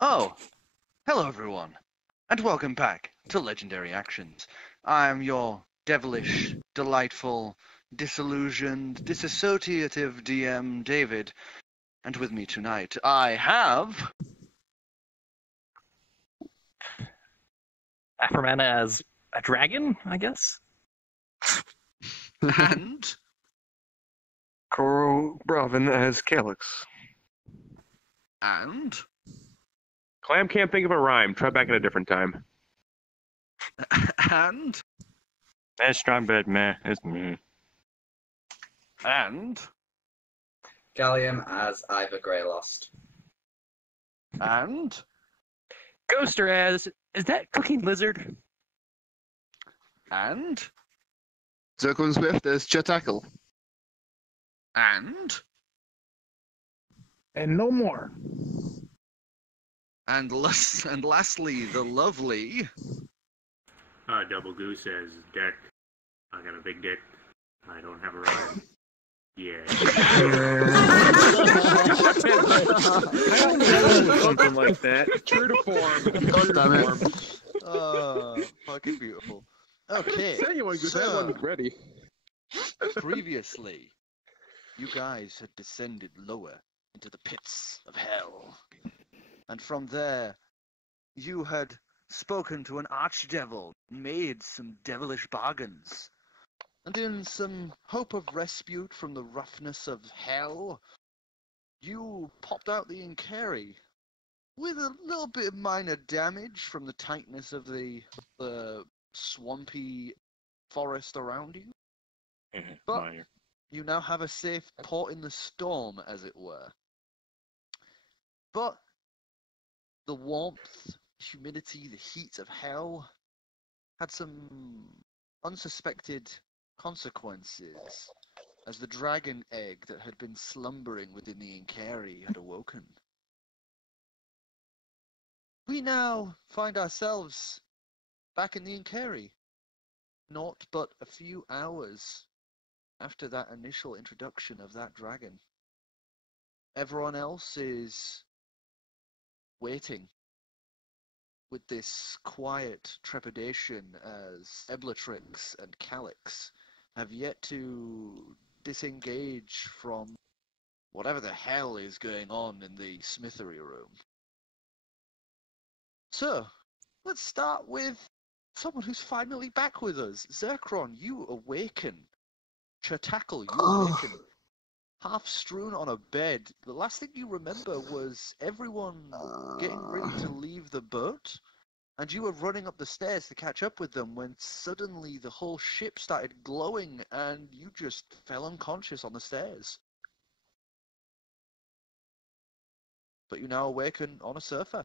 Oh, hello everyone, and welcome back to Legendary Actions. I'm your devilish, delightful, disillusioned, disassociative DM, David, and with me tonight I have... Afromana as a dragon, I guess? and... Korro Bravin as Calix. and... Clam can't think of a rhyme. Try back at a different time. and... MehStrongBadMeh is me. and... Gallium as Ivor Grayllost. and... Ghoster as... Is that Cooking Lizard? and... Zircon Swift as Chatackle. and... And no more. and lastly, the lovely... Doublegoose says, Dick. I got a big dick. I don't have a rhyme. Yeah. Something like that. True to form. God damn it. Oh, fucking beautiful. Okay, Say you want so- that one ready. previously, you guys had descended lower into the pits of hell. And from there, you had spoken to an archdevil, made some devilish bargains. And in some hope of respite from the roughness of hell, you popped out the Inkari with a little bit of minor damage from the tightness of the swampy forest around you. But Minor. you now have a safe port in the storm, as it were. But the warmth, humidity, the heat of hell had some unsuspected consequences as the dragon egg that had been slumbering within the Inkari had awoken. We now find ourselves back in the Inkari, not but a few hours after that initial introduction of that dragon. Everyone else is waiting with this quiet trepidation as Eblatrix and Calix have yet to disengage from whatever the hell is going on in the smithery room. So, let's start with someone who's finally back with us. Zircron, you awaken. Chatackle, you awaken. Half strewn on a bed. The last thing you remember was everyone getting ready to leave the boat, and you were running up the stairs to catch up with them when suddenly the whole ship started glowing and you just fell unconscious on the stairs. But you now awaken on a surfer.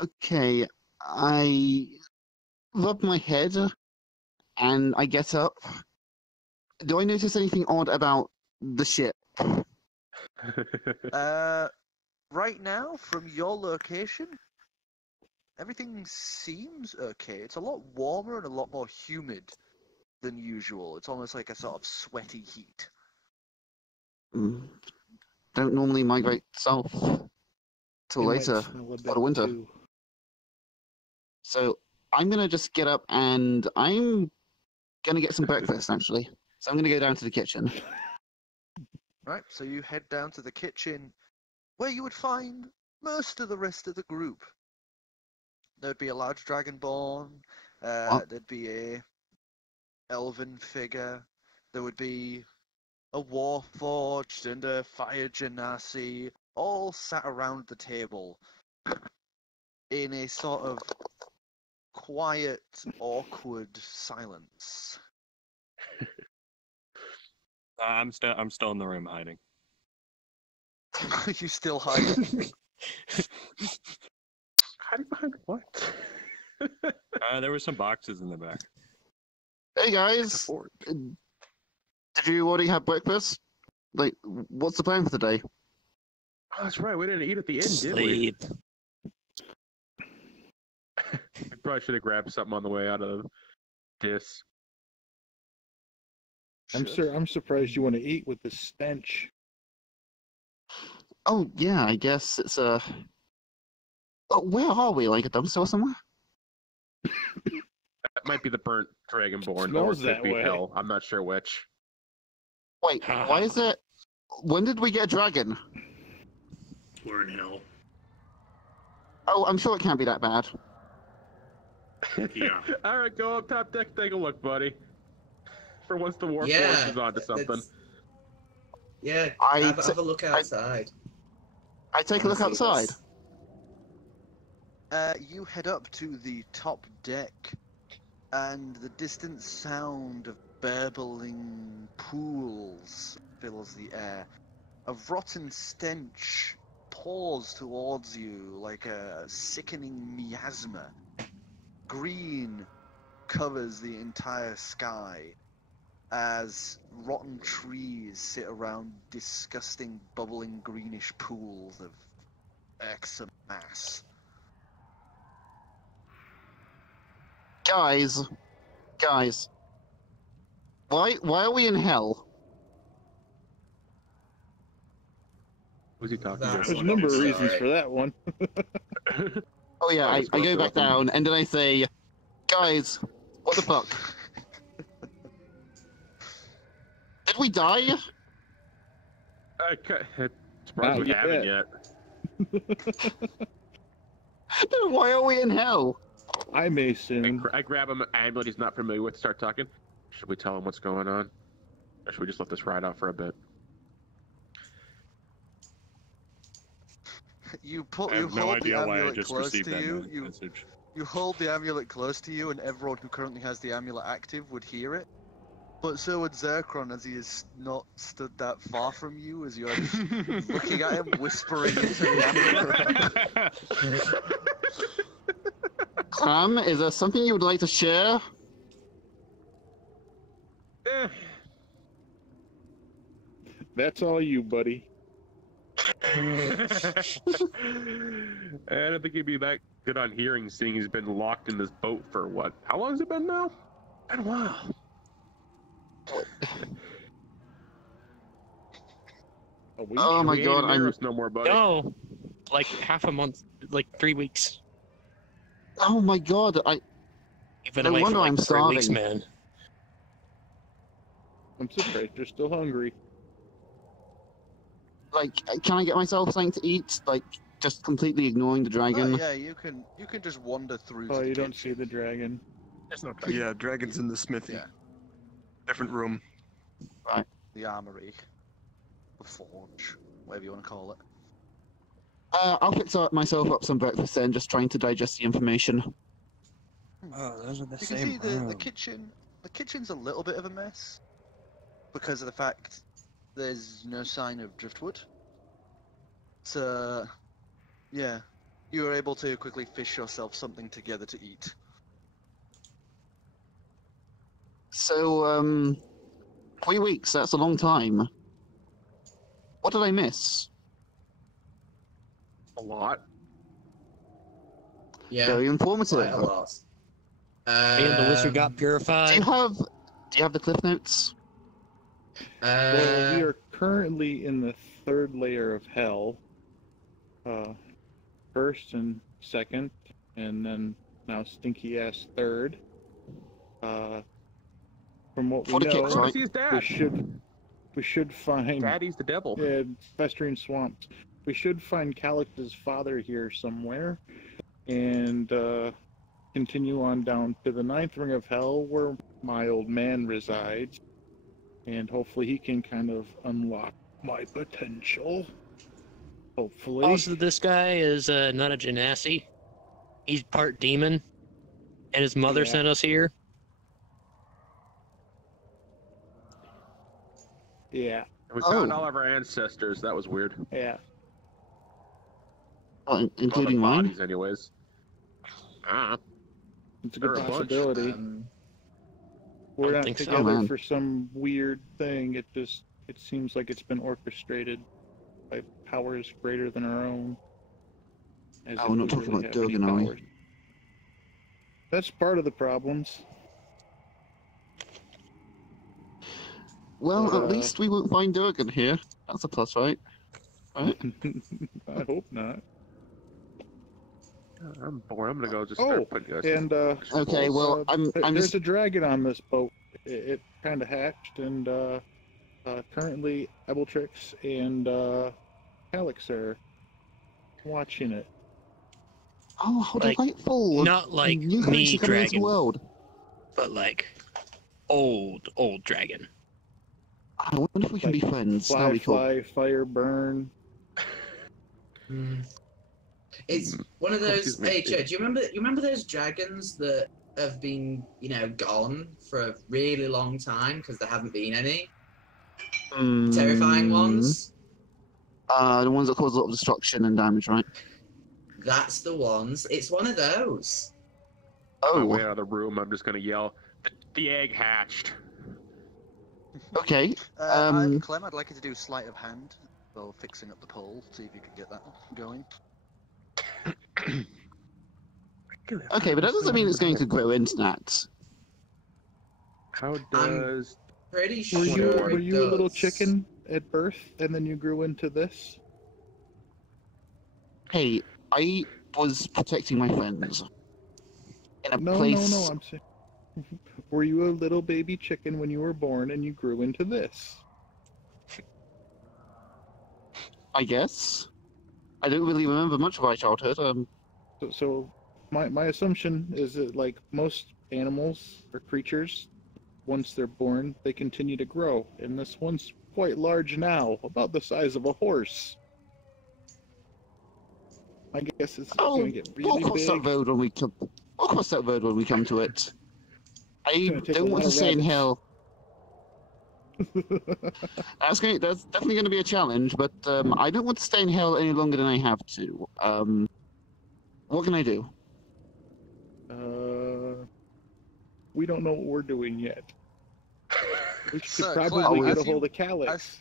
Okay, I rub my head and I get up. Do I notice anything odd about the ship? Right now, from your location, everything seems okay. It's a lot warmer and a lot more humid than usual. It's almost like a sort of sweaty heat. Don't normally migrate south till You might later, smell a for bit the winter. too. So I'm gonna just get up and I'm gonna get some breakfast actually. So I'm gonna go down to the kitchen. Right, so you head down to the kitchen where you would find most of the rest of the group. There'd be a large dragonborn, there'd be a elven figure, there would be a warforged and a fire genasi, all sat around the table in a sort of quiet, awkward silence. I'm still in the room hiding. You still hiding? Hiding behind what? There were some boxes in the back. Hey guys, did you already have breakfast? Like, what's the plan for today? Oh, that's right. We didn't eat at the end, did we? Sleep. We probably should have grabbed something on the way out of this. I'm surprised you want to eat with the stench. Oh, yeah, I guess it's a... Oh, where are we? Like a dumpster somewhere? That might be the burnt dragonborn, or Smells it could that be way. hell. I'm not sure which. Wait, why is it... When did we get a dragon? We're in hell. Oh, I'm sure it can't be that bad. Yeah. All right, go up top deck, take a look, buddy. For once the war Yeah, force is onto something. it's- Yeah, I have a look outside. I take a look Wanna see outside. this? You head up to the top deck, and the distant sound of burbling pools fills the air. A rotten stench pours towards you like a sickening miasma. Green covers the entire sky as rotten trees sit around disgusting, bubbling greenish pools of X mass. Guys, why are we in hell? Who's he talking That's to? There's a number of Sorry. reasons for that one. Oh yeah, I go back down, and then I say, guys, what the fuck? Did we die? Surprised we Not haven't yet. yet. Why are we in hell? I may soon. I grab him an amulet he's not familiar with, start talking. Should we tell him what's going on? Or should we just let this ride out for a bit? You I have no hold the idea why I amulet just close received to that you. message. You hold the amulet close to you, and everyone who currently has the amulet active would hear it. But so would Zerkron, as he is not stood that far from you, as you're just looking at him, whispering into the amulet. Clam, is there something you would like to share? That's all you, buddy. I don't think he'd be that good on hearing, seeing he's been locked in this boat for what? How long has it been now? Been a while. A week? Oh my We ain't god, in I'm... Eros no more, buddy. No, like half a month, like 3 weeks. Oh my god, You've been No away for wonder like I'm 3 weeks, starving. man. I'm surprised you're still hungry. like, can I get myself something to eat? Like, just completely ignoring the dragon? Oh, yeah, you can just wander through. Oh, to the you don't kitchen. see the dragon. There's no Yeah, dragon's in the smithy. Yeah. Different room. The armory, the forge, whatever you want to call it. I'll fix myself up some breakfast then, just trying to digest the information. Oh, those are the You can see the kitchen. The kitchen's a little bit of a mess because of the fact there's no sign of driftwood. So, yeah, you were able to quickly fish yourself something together to eat. So, 3 weeks, that's a long time. What did I miss? A lot. Yeah, Very informative. quite a lot. And the wizard got Do purified. you have the cliff notes? Well, we are currently in the third layer of hell. First and second, and then now stinky ass third. From what we For the know, kicks, right? Where's his dad? we should find Daddy's the devil. festering swamps. We should find Calix's father here somewhere, and continue on down to the ninth ring of hell, where my old man resides, and hopefully he can kind of unlock my potential. Hopefully. Also, this guy is not a genasi. He's part demon, and his mother Yeah. sent us here. Yeah, We found Oh. all of our ancestors. That was weird. yeah. Including All the mine? bodies, anyways. Ah. It's a There good are a bunch. possibility. We're I not think so. together Oh, man. for some weird thing. It seems like it's been orchestrated by powers greater than our own. As Oh, if we're not we talking really about have any Durigan, are we? powers. That's part of the problems. Well, But, at least we won't find Durigan here. That's a plus, right? I hope not. I'm bored. I'm gonna go just Oh, start putting guys. and Okay, well, I'm there's just... a dragon on this boat. It kind of hatched, and currently Ebbletrix and Calix are watching it. Oh, how Like, delightful! not like New me creatures coming into the dragon. world. But like old dragon. I wonder if we can Like be friends. That'll Fly, be cool. fly, fire, burn. It's one of those. Excuse me. Hey, Joe, do you remember those dragons that have been, gone for a really long time because there haven't been any terrifying ones? The ones that cause a lot of destruction and damage, right? That's the ones. It's one of those. On my Oh, way out of the room, I'm just gonna yell, "The egg hatched!" okay. Clem, I'd like you to do sleight of hand while fixing up the pole. See if you can get that going. Okay, but that doesn't mean it's going to grow into that. How does... Pretty sure. Were you a little does. chicken at birth, and then you grew into this? Hey, I was protecting my friends. In a No, place... no, I'm saying. Were you a little baby chicken when you were born, and you grew into this? I guess. I don't really remember much of my childhood. So my assumption is that, like most animals or creatures, once they're born, they continue to grow, and this one's quite large now, about the size of a horse. I guess it's going to get we'll really cross that big. road when we come. We'll cross that road when we come to it. I gonna take a don't want lot to of stay in rabbits. hell. That's definitely going to be a challenge, but I don't want to stay in hell any longer than I have to. What can I do? We don't know what we're doing yet. We should So, probably Clem, get a as you- hold of Calix.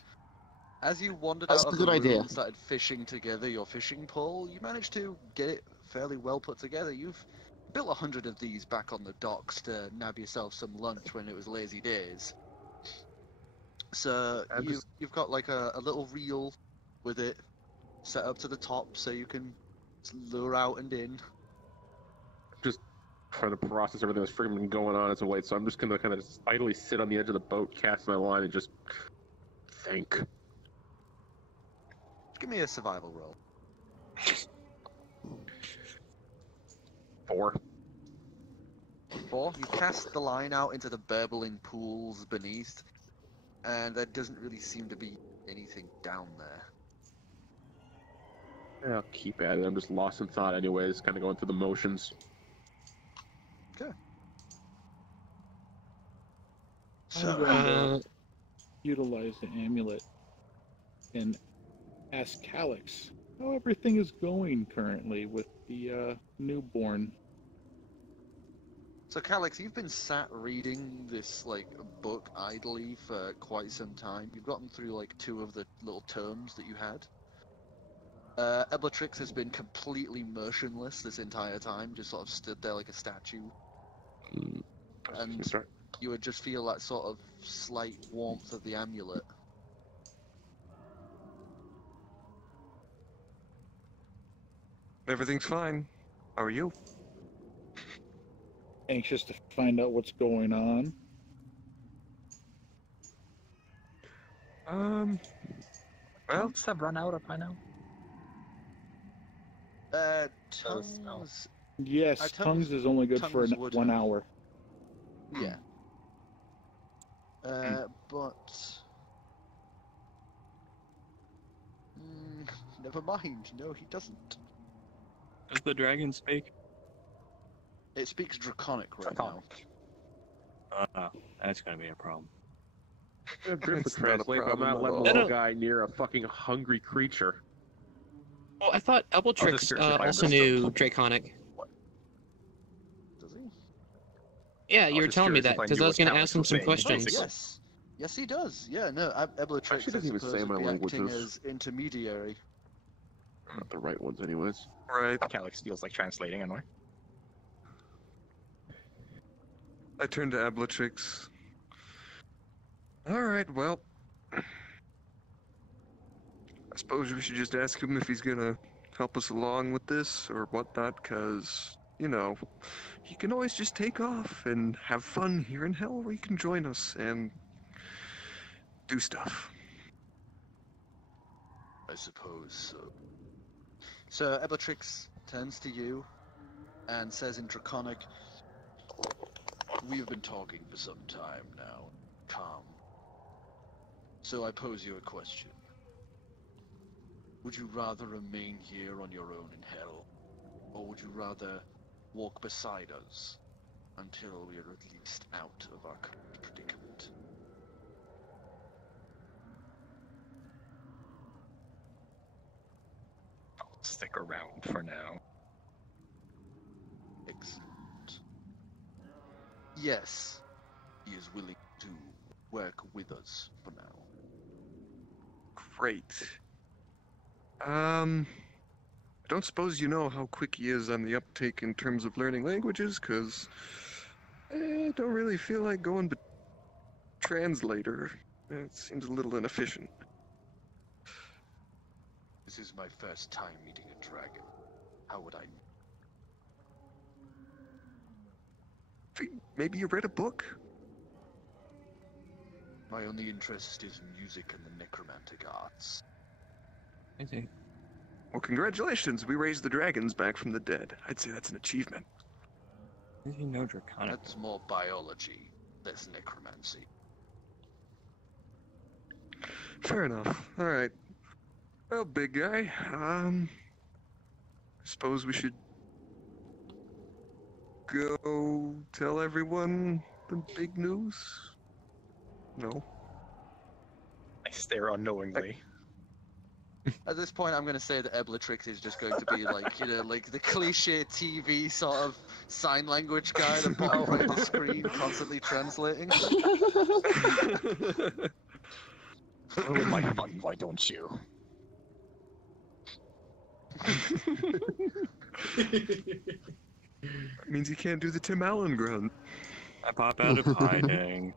As you wandered That's out a of the good room idea. and started fishing together your fishing pole, you managed to get it fairly well put together. You've built 100 of these back on the docks to nab yourself some lunch when it was lazy days. So you've got like a little reel with it set up to the top so you can lure out and in. Just trying to process everything that's freaking been going on as of late, so I'm just gonna kind of idly sit on the edge of the boat, cast my line, and just think. Give me a survival roll. 4. 4. You cast the line out into the burbling pools beneath, and there doesn't really seem to be anything down there. Yeah, I'll keep at it. I'm just lost in thought anyways, kind of going through the motions. Okay. I'm So, going to utilize the amulet and ask Calix how everything is going currently with the newborn. So Calix, you've been sat reading this book idly for quite some time. You've gotten through like 2 of the little terms that you had. Eblatrix has been completely motionless this entire time, just sort of stood there like a statue. And you would just feel that sort of slight warmth of the amulet. Everything's fine. How are you? Anxious to find out what's going on. Well, have run out by now. Tongues. Yes, Tongues- tongues is only good for tongues would 1 have- hour. Yeah. But... never mind. No, he doesn't. Does the dragon speak? It speaks Draconic right now. That's gonna be a problem. I'm good It's for not a translate, but I'm problem not at letting all. the No, little no. guy near a fucking hungry creature. Well, I thought Ebbletrix spiritually also knew Draconic. Does he? Yeah, was you were just telling me curious that if I because knew I was what going to Calix ask him was some saying, questions. basically. Yes. Yes, he does. Yeah, no, Eblatrix Actually, is doesn't even supposed say to my be acting languages. as intermediary. Not the right ones, anyways. Right. Calix feels like translating anyway. I turn to Ablatrix. Alright, well. I suppose we should just ask him if he's gonna help us along with this or whatnot, because, you know, he can always just take off and have fun here in hell, or he can join us and do stuff. I suppose so. So Eblatrix turns to you and says in Draconic, "We've been talking for some time now. Calm. So I pose you a question. Would you rather remain here on your own in hell, or would you rather walk beside us until we are at least out of our current predicament?" I'll stick around for now. Excellent. Yes, he is willing to work with us for now. Great. I don't suppose you know how quick he is on the uptake in terms of learning languages, because I don't really feel like going translator. It seems a little inefficient. This is my first time meeting a dragon. How would I? Maybe you read a book? My only interest is music and the necromantic arts. I see. Well, congratulations, we raised the dragons back from the dead. I'd say that's an achievement. Did you know Draconic? That's more biology, less necromancy. Fair enough. Alright. Well, big guy, I suppose we should go tell everyone the big news? No? I stare unknowingly. At this point, I'm going to say that Eblatrix is just going to be like, you know, like the cliche TV sort of sign language guy at the bottom right of the screen, constantly translating. Oh my fun, why don't you? That means you can't do the Tim Allen grunt. I pop out of hiding.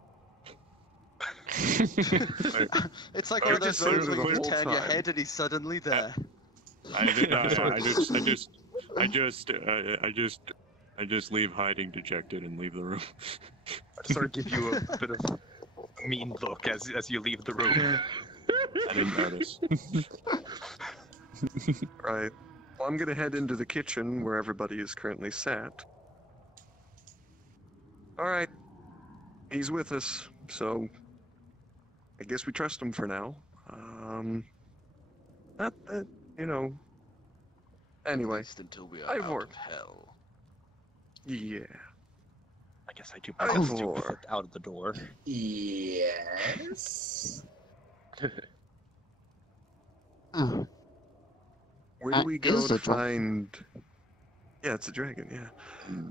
It's like one of those just moments the where you whole turn your time. head and he's suddenly there. I just leave hiding dejected and leave the room. I just sort of give you a bit of a mean look as you leave the room. I didn't notice. Right. Well, I'm gonna head into the kitchen where everybody is currently sat. Alright. He's with us, so I guess we trust him for now. Not that, you know. Anyway, At least until we are Ivor. out of hell. Yeah. I guess I do my best to Ivor. flip out of the door. Yes. Oh, Where do we go is to a dragon. find... Yeah, it's a dragon, yeah.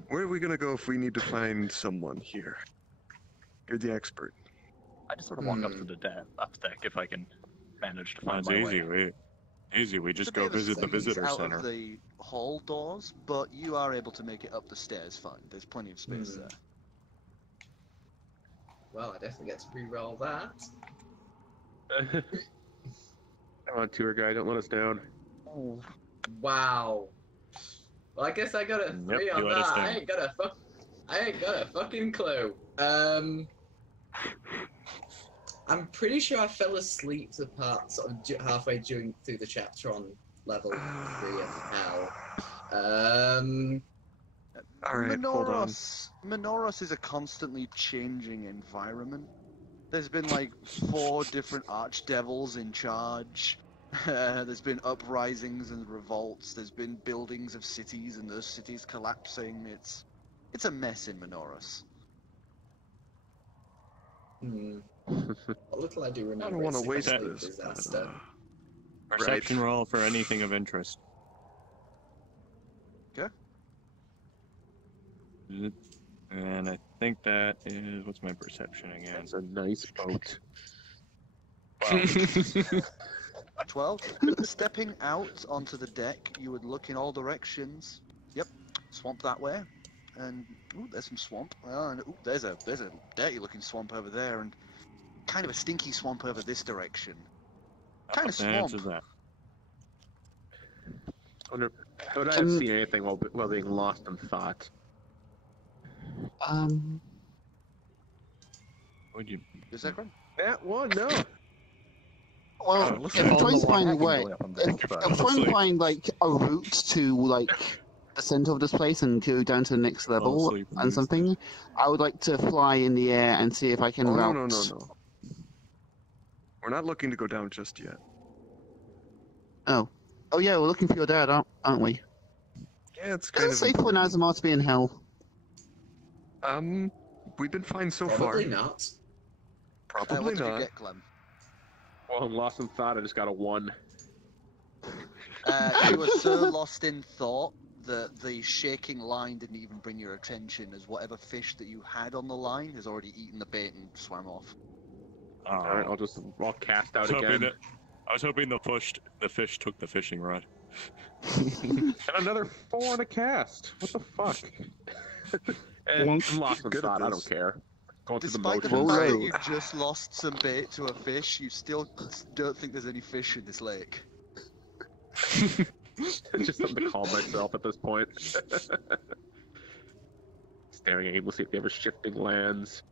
Where are we gonna go if we need to find someone here? You're the expert. I just sort of walk up to the up deck if I can manage to find That's my easy. way. We It's just a go bit of a visit the squeeze visitor out center. of the hall doors, but you are able to make it up the stairs fine. There's plenty of space there. Well, I definitely get to re-roll that. Come on, tour guy, don't let us down. Wow. Well, I guess I got a 3 on you that. understand. I ain't got a fucking clue. I'm pretty sure I fell asleep the part sort of halfway through the chapter on level 3 of hell. Alright, hold on. Menoros is a constantly changing environment. There's been like 4 different archdevils in charge. There's been uprisings and revolts. There's been buildings of cities and those cities collapsing. It's a mess in Menoros. What little I do remember. I don't want to it's a waste complete this. disaster. Perception roll for anything of interest. Okay. And I think that is what's my perception again? It's a nice boat. 12. Stepping out onto the deck, you would look in all directions. Yep, swamp that way, and ooh, there's some swamp. And ooh, there's a dirty-looking swamp over there, and kind of a stinky swamp over this direction. Kind of That answers swamp. that. Would I have seen anything while being lost in thought? Would you? Is that correct? That one, no. Well, let's if I'm go trying to find a Hacking way, going up on if deck, I'm but trying to honestly. find like a route to like the center of this place and go down to the next level asleep and and use something, I would like to fly in the air and see if I can Oh, route. no. We're not looking to go down just yet. Oh yeah, we're looking for your dad, aren't we? Yeah, it's Is kind it of safe for an important. Azamar to be in hell? We've been fine so Probably far. not. Probably What did you not. get, Clem? Well, I'm lost in thought. I just got a 1. You were so lost in thought that the shaking line didn't even bring your attention, as whatever fish that you had on the line has already eaten the bait and swam off. All right, I'll cast out I was hoping again. I was hoping the fish took the fishing rod. And another 4 on a cast. What the fuck? I'm lost in Good at thought. I this. don't care. Going through the Despite the motions. fact that Alright. you just lost some bait to a fish, you still don't think there's any fish in this lake. It's just something to calm myself at this point. Staring aimlessly at the ever shifting lands.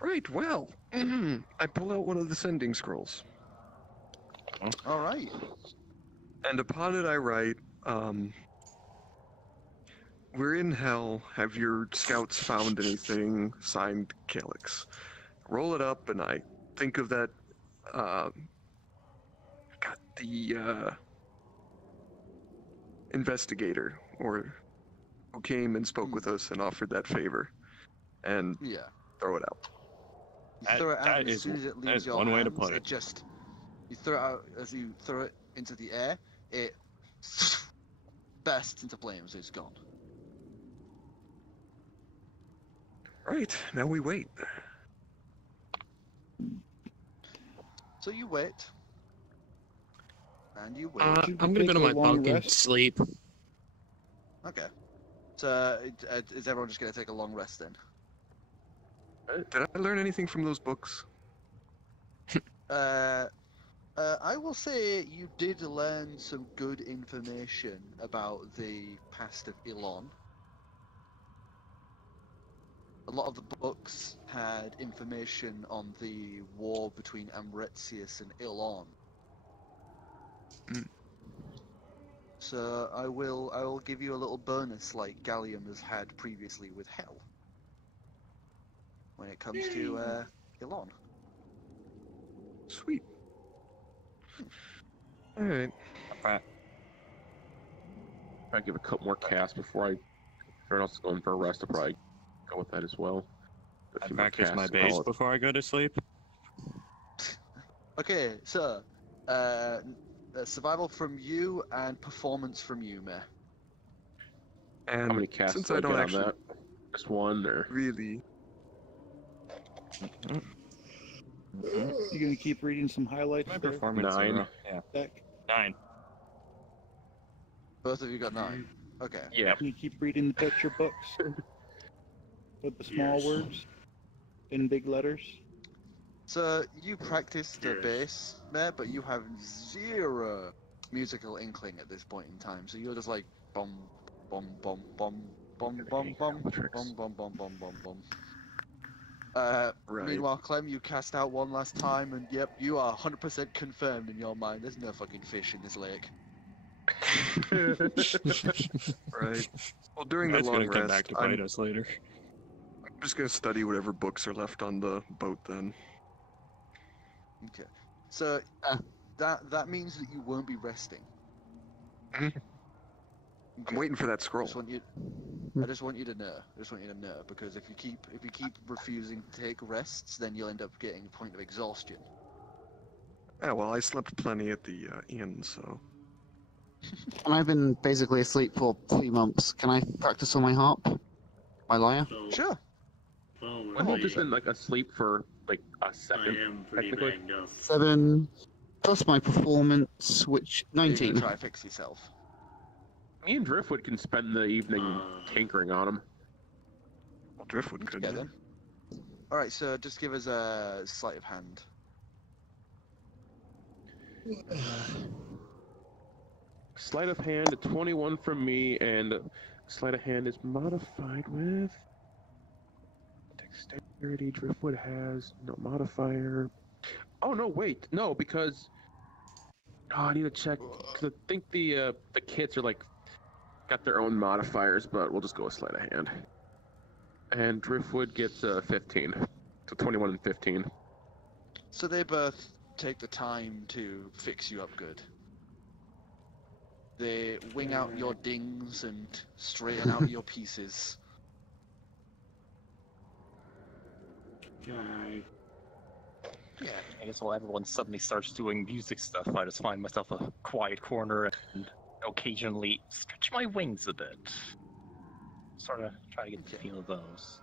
Right, well, I pull out one of the sending scrolls. All right. And upon it I write, we're in hell. Have your scouts found anything? Signed, Calix. Roll it up, and I think of that, the investigator, or who came and spoke with us and offered that favor, and Yeah. throw it out. You throw it out, That and as is- soon as it that leaves is your one way to hands, put it. it just... You throw it out, as you throw it into the air, it bursts into flames, it's gone. Right, now we wait. So you wait. And you wait. You I'm gonna take go to a my long bunk and rest? sleep. Okay. So, is everyone just gonna take a long rest then? Did I learn anything from those books? I will say you did learn some good information about the past of Elon. A lot of the books had information on the war between Amretzius and Elon. Mm. So I will give you a little bonus like Gallium has had previously with Hell. When it comes to Elon. Sweet. Alright. If I give a couple more casts before everyone else is going for a rest, I'll probably go with that as well. A I few more practice my casts, base call it. before I go to sleep. Okay, so survival from you and performance from you, Meh. And How many casts since do I I don't get on actually that? Just one, or really... You gonna keep reading some highlights My there, performance 9. 0. Yeah, Deck? 9. Both of you got 9. Okay. yeah, Can you keep reading the picture books with the small Yes. words in big letters? So you practice the Yes. bass, Meh, but you have zero musical inkling at this point in time. So you're just like bum, bum, bum, bum, bum, bum, bum, Tricks. bum, bum, bum, bum, bum, bum. Right. Meanwhile, Clem, you cast out one last time, and yep, you are 100% confirmed in your mind. There's no fucking fish in this lake. Right. Well, during That's the gonna long come rest, back to bite I'm us later. just gonna study whatever books are left on the boat then. Okay. So that means that you won't be resting. Mhm. Okay. I'm waiting for that scroll. I just want you to know. I just want you to know, because if you keep refusing to take rests, then you'll end up getting a point of exhaustion. Yeah, well, I slept plenty at the inn, so... And I've been basically asleep for 3 months. Can I practice on my harp? My lyre? So, Sure. well, I've really, just been like asleep for like a I second. am pretty technically. banged up. 7 plus my performance, which You're gonna 19. try to fix yourself. Me and Driftwood can spend the evening tinkering on him. Well, Driftwood could. Yeah, Yeah. then. All right. So just give us a sleight of hand. Sleight of hand, a 21 from me, and sleight of hand is modified with dexterity. Driftwood has no modifier. Oh no, wait, no, because I need to check. Cause I think the kids are like got their own modifiers, but we'll just go with sleight of hand. And Driftwood gets 15, so 21 and 15. So they both take the time to fix you up good. They wing out your dings and straighten out your pieces. Yeah, I guess while everyone suddenly starts doing music stuff, I just find myself a quiet corner and occasionally stretch my wings a bit. Sort of try to get the feel of those.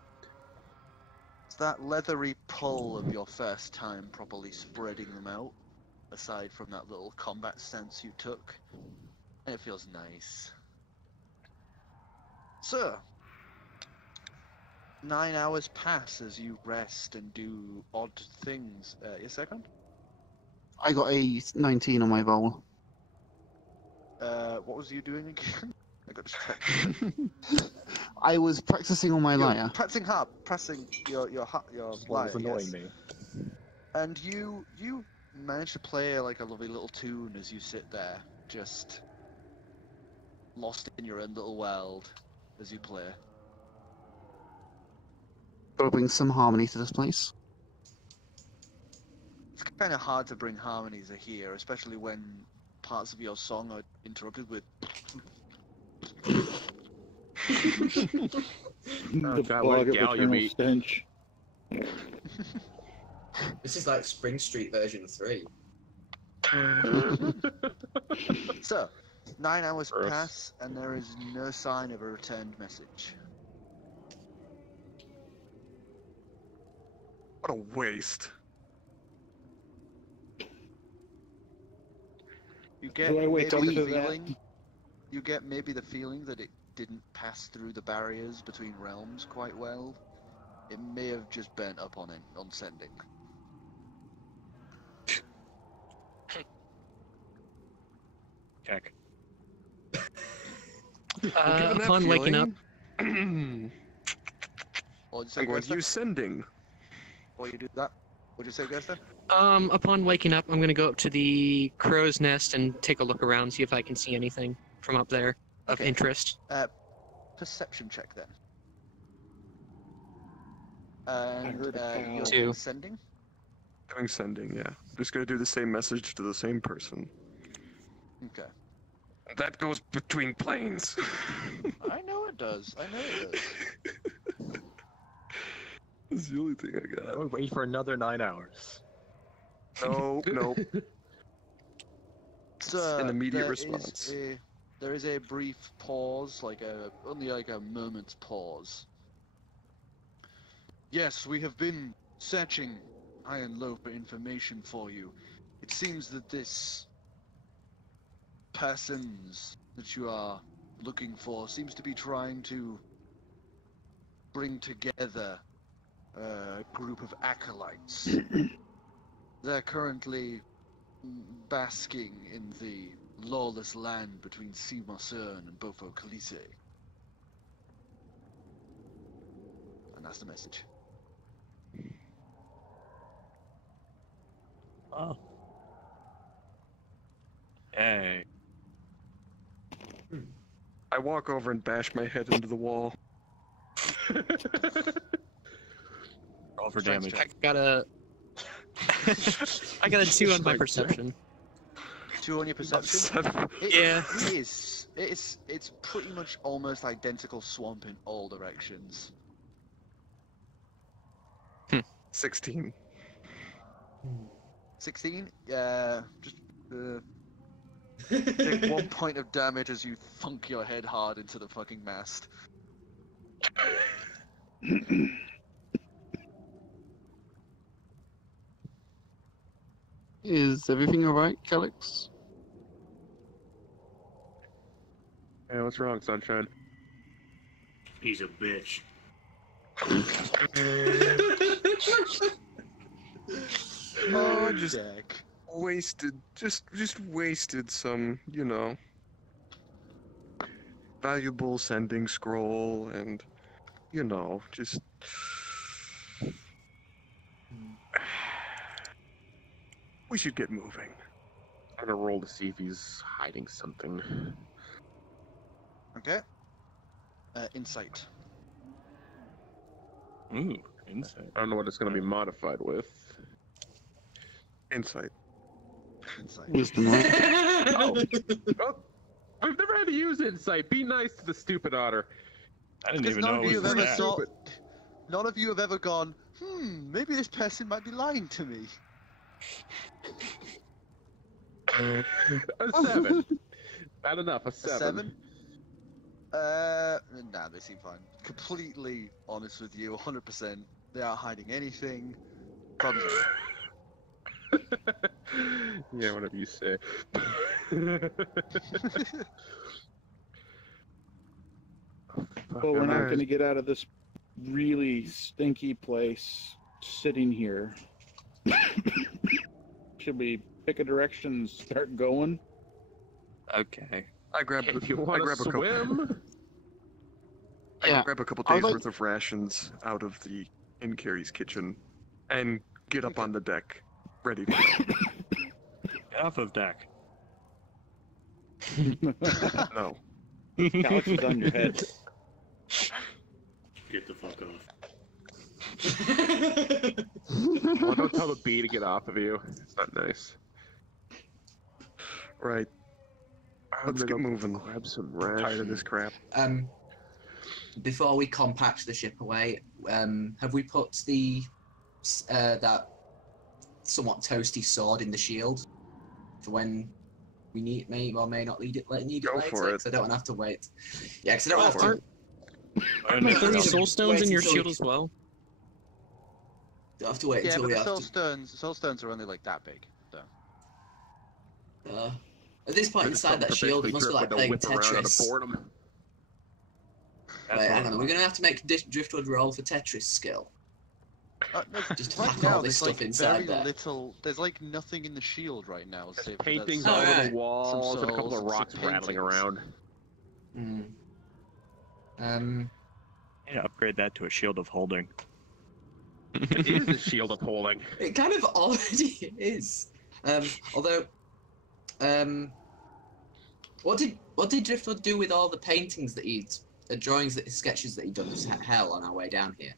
It's that leathery pull of your first time properly spreading them out, aside from that little combat stance you took. And it feels nice. So, 9 hours pass as you rest and do odd things. Your second? I got a 19 on my roll. What was you doing again? I got distracted. I was practicing on my lyre. Practicing hard, pressing your lyre. Was annoying Yes. me. And you manage to play like a lovely little tune as you sit there, just lost in your own little world as you play. Gotta bring some harmony to this place. It's kind of hard to bring harmonies here, especially when parts of your song are interrupted with. The God, bog what of Gallium eternal eat. stench. This is like Spring Street version 3. So, 9 hours Gross. pass, and there is no sign of a returned message. What a waste. You get Do I wait maybe till the that? feeling. You get maybe the feeling that it didn't pass through the barriers between realms quite well. It may have just burnt up on sending. Check. Given that Upon waking up, feeling, Or you say I'm going to Gesta? use sending. Or you do that? Would you say Gesta? upon waking up, I'm gonna go up to the crow's nest and take a look around, see if I can see anything from up there of Okay. interest. Perception check then. And heard a cow. you're 2. sending? Doing sending, yeah. Just gonna do the same message to the same person. Okay. That goes between planes. I know it does. I know it does. That's the only thing I I got. would wait for another 9 hours. No, no. So, An immediate there is response. There is a brief pause, only like a moment's pause. Yes, we have been searching high and low for information for you. It seems that this persons that you are looking for seems to be trying to bring together a group of acolytes. They're currently basking in the lawless land between Simasern and Bofo Kalise. And that's the message. Oh. Hey. I walk over and bash my head into the wall. Roll for Strength damage. check. I got a 2 on my Like, perception. 2 on your perception? Seven. Yeah. It's pretty much almost identical swamp in all directions. 16. 16? Yeah, just take 1 point of damage as you thunk your head hard into the fucking mast. Is everything alright, Calix? Hey, what's wrong, Sunshine? He's a bitch. Oh, just Jack. wasted. Just wasted some, you know, valuable sending scroll, and you know, just we should get moving. I'm gonna roll to see if he's hiding something. Okay. Insight. Ooh, insight. I don't know what it's gonna be modified with. Insight. Insight. Wisdom, right? Oh, we've never had to use insight. Be nice to the stupid otter. I didn't Because even know none it of you was have ever that. thought. None of you have ever gone. Maybe this person might be lying to me. A 7. Not enough. A 7. A 7? Nah, they seem fine. Completely honest with you, 100%. They aren't hiding anything. Probably. Yeah, whatever you say. But we're not going to get out of this really stinky place sitting here. Should we pick a direction and start going? Okay. I grab If you want to swim, I grab a couple I'd days like- worth of rations out of the Incarry's kitchen and get up on the deck, ready to go. Get off of deck. No. Calix is on your head. Get the fuck off. well, don't tell the bee to get off of you. It's not nice. Right. Let's get moving. Grab some I'm tired of rations. this crap. Before we compact the ship away, have we put the that somewhat toasty sword in the shield for when we may or may not need it later? Go for it. 'Cause I don't want to have to wait. Yeah, because I don't have for to. it. And Wait, Are there any Wait soul stones in your until we- shield as well? Don't have to wait Yeah, until but we the have soul stones are only like that big. So. to. At this point inside that Something shield, it basically must be like drip playing with a whip around out of Tetris. boredom. Wait, hang on. We're gonna have to make Driftwood roll for Tetris skill. Just right pack now, all this there's stuff like inside very there. little. There's like nothing in the shield right now. There's save for that paintings soul, all over Alright. the walls some and a couple souls of and some rocks rattling paintings. around. I need to upgrade that to a shield of holding. It is a shield of holding. It kind of already is. Although, what did Driftwood do with all the paintings that drawings, sketches that he'd done as hell on our way down here?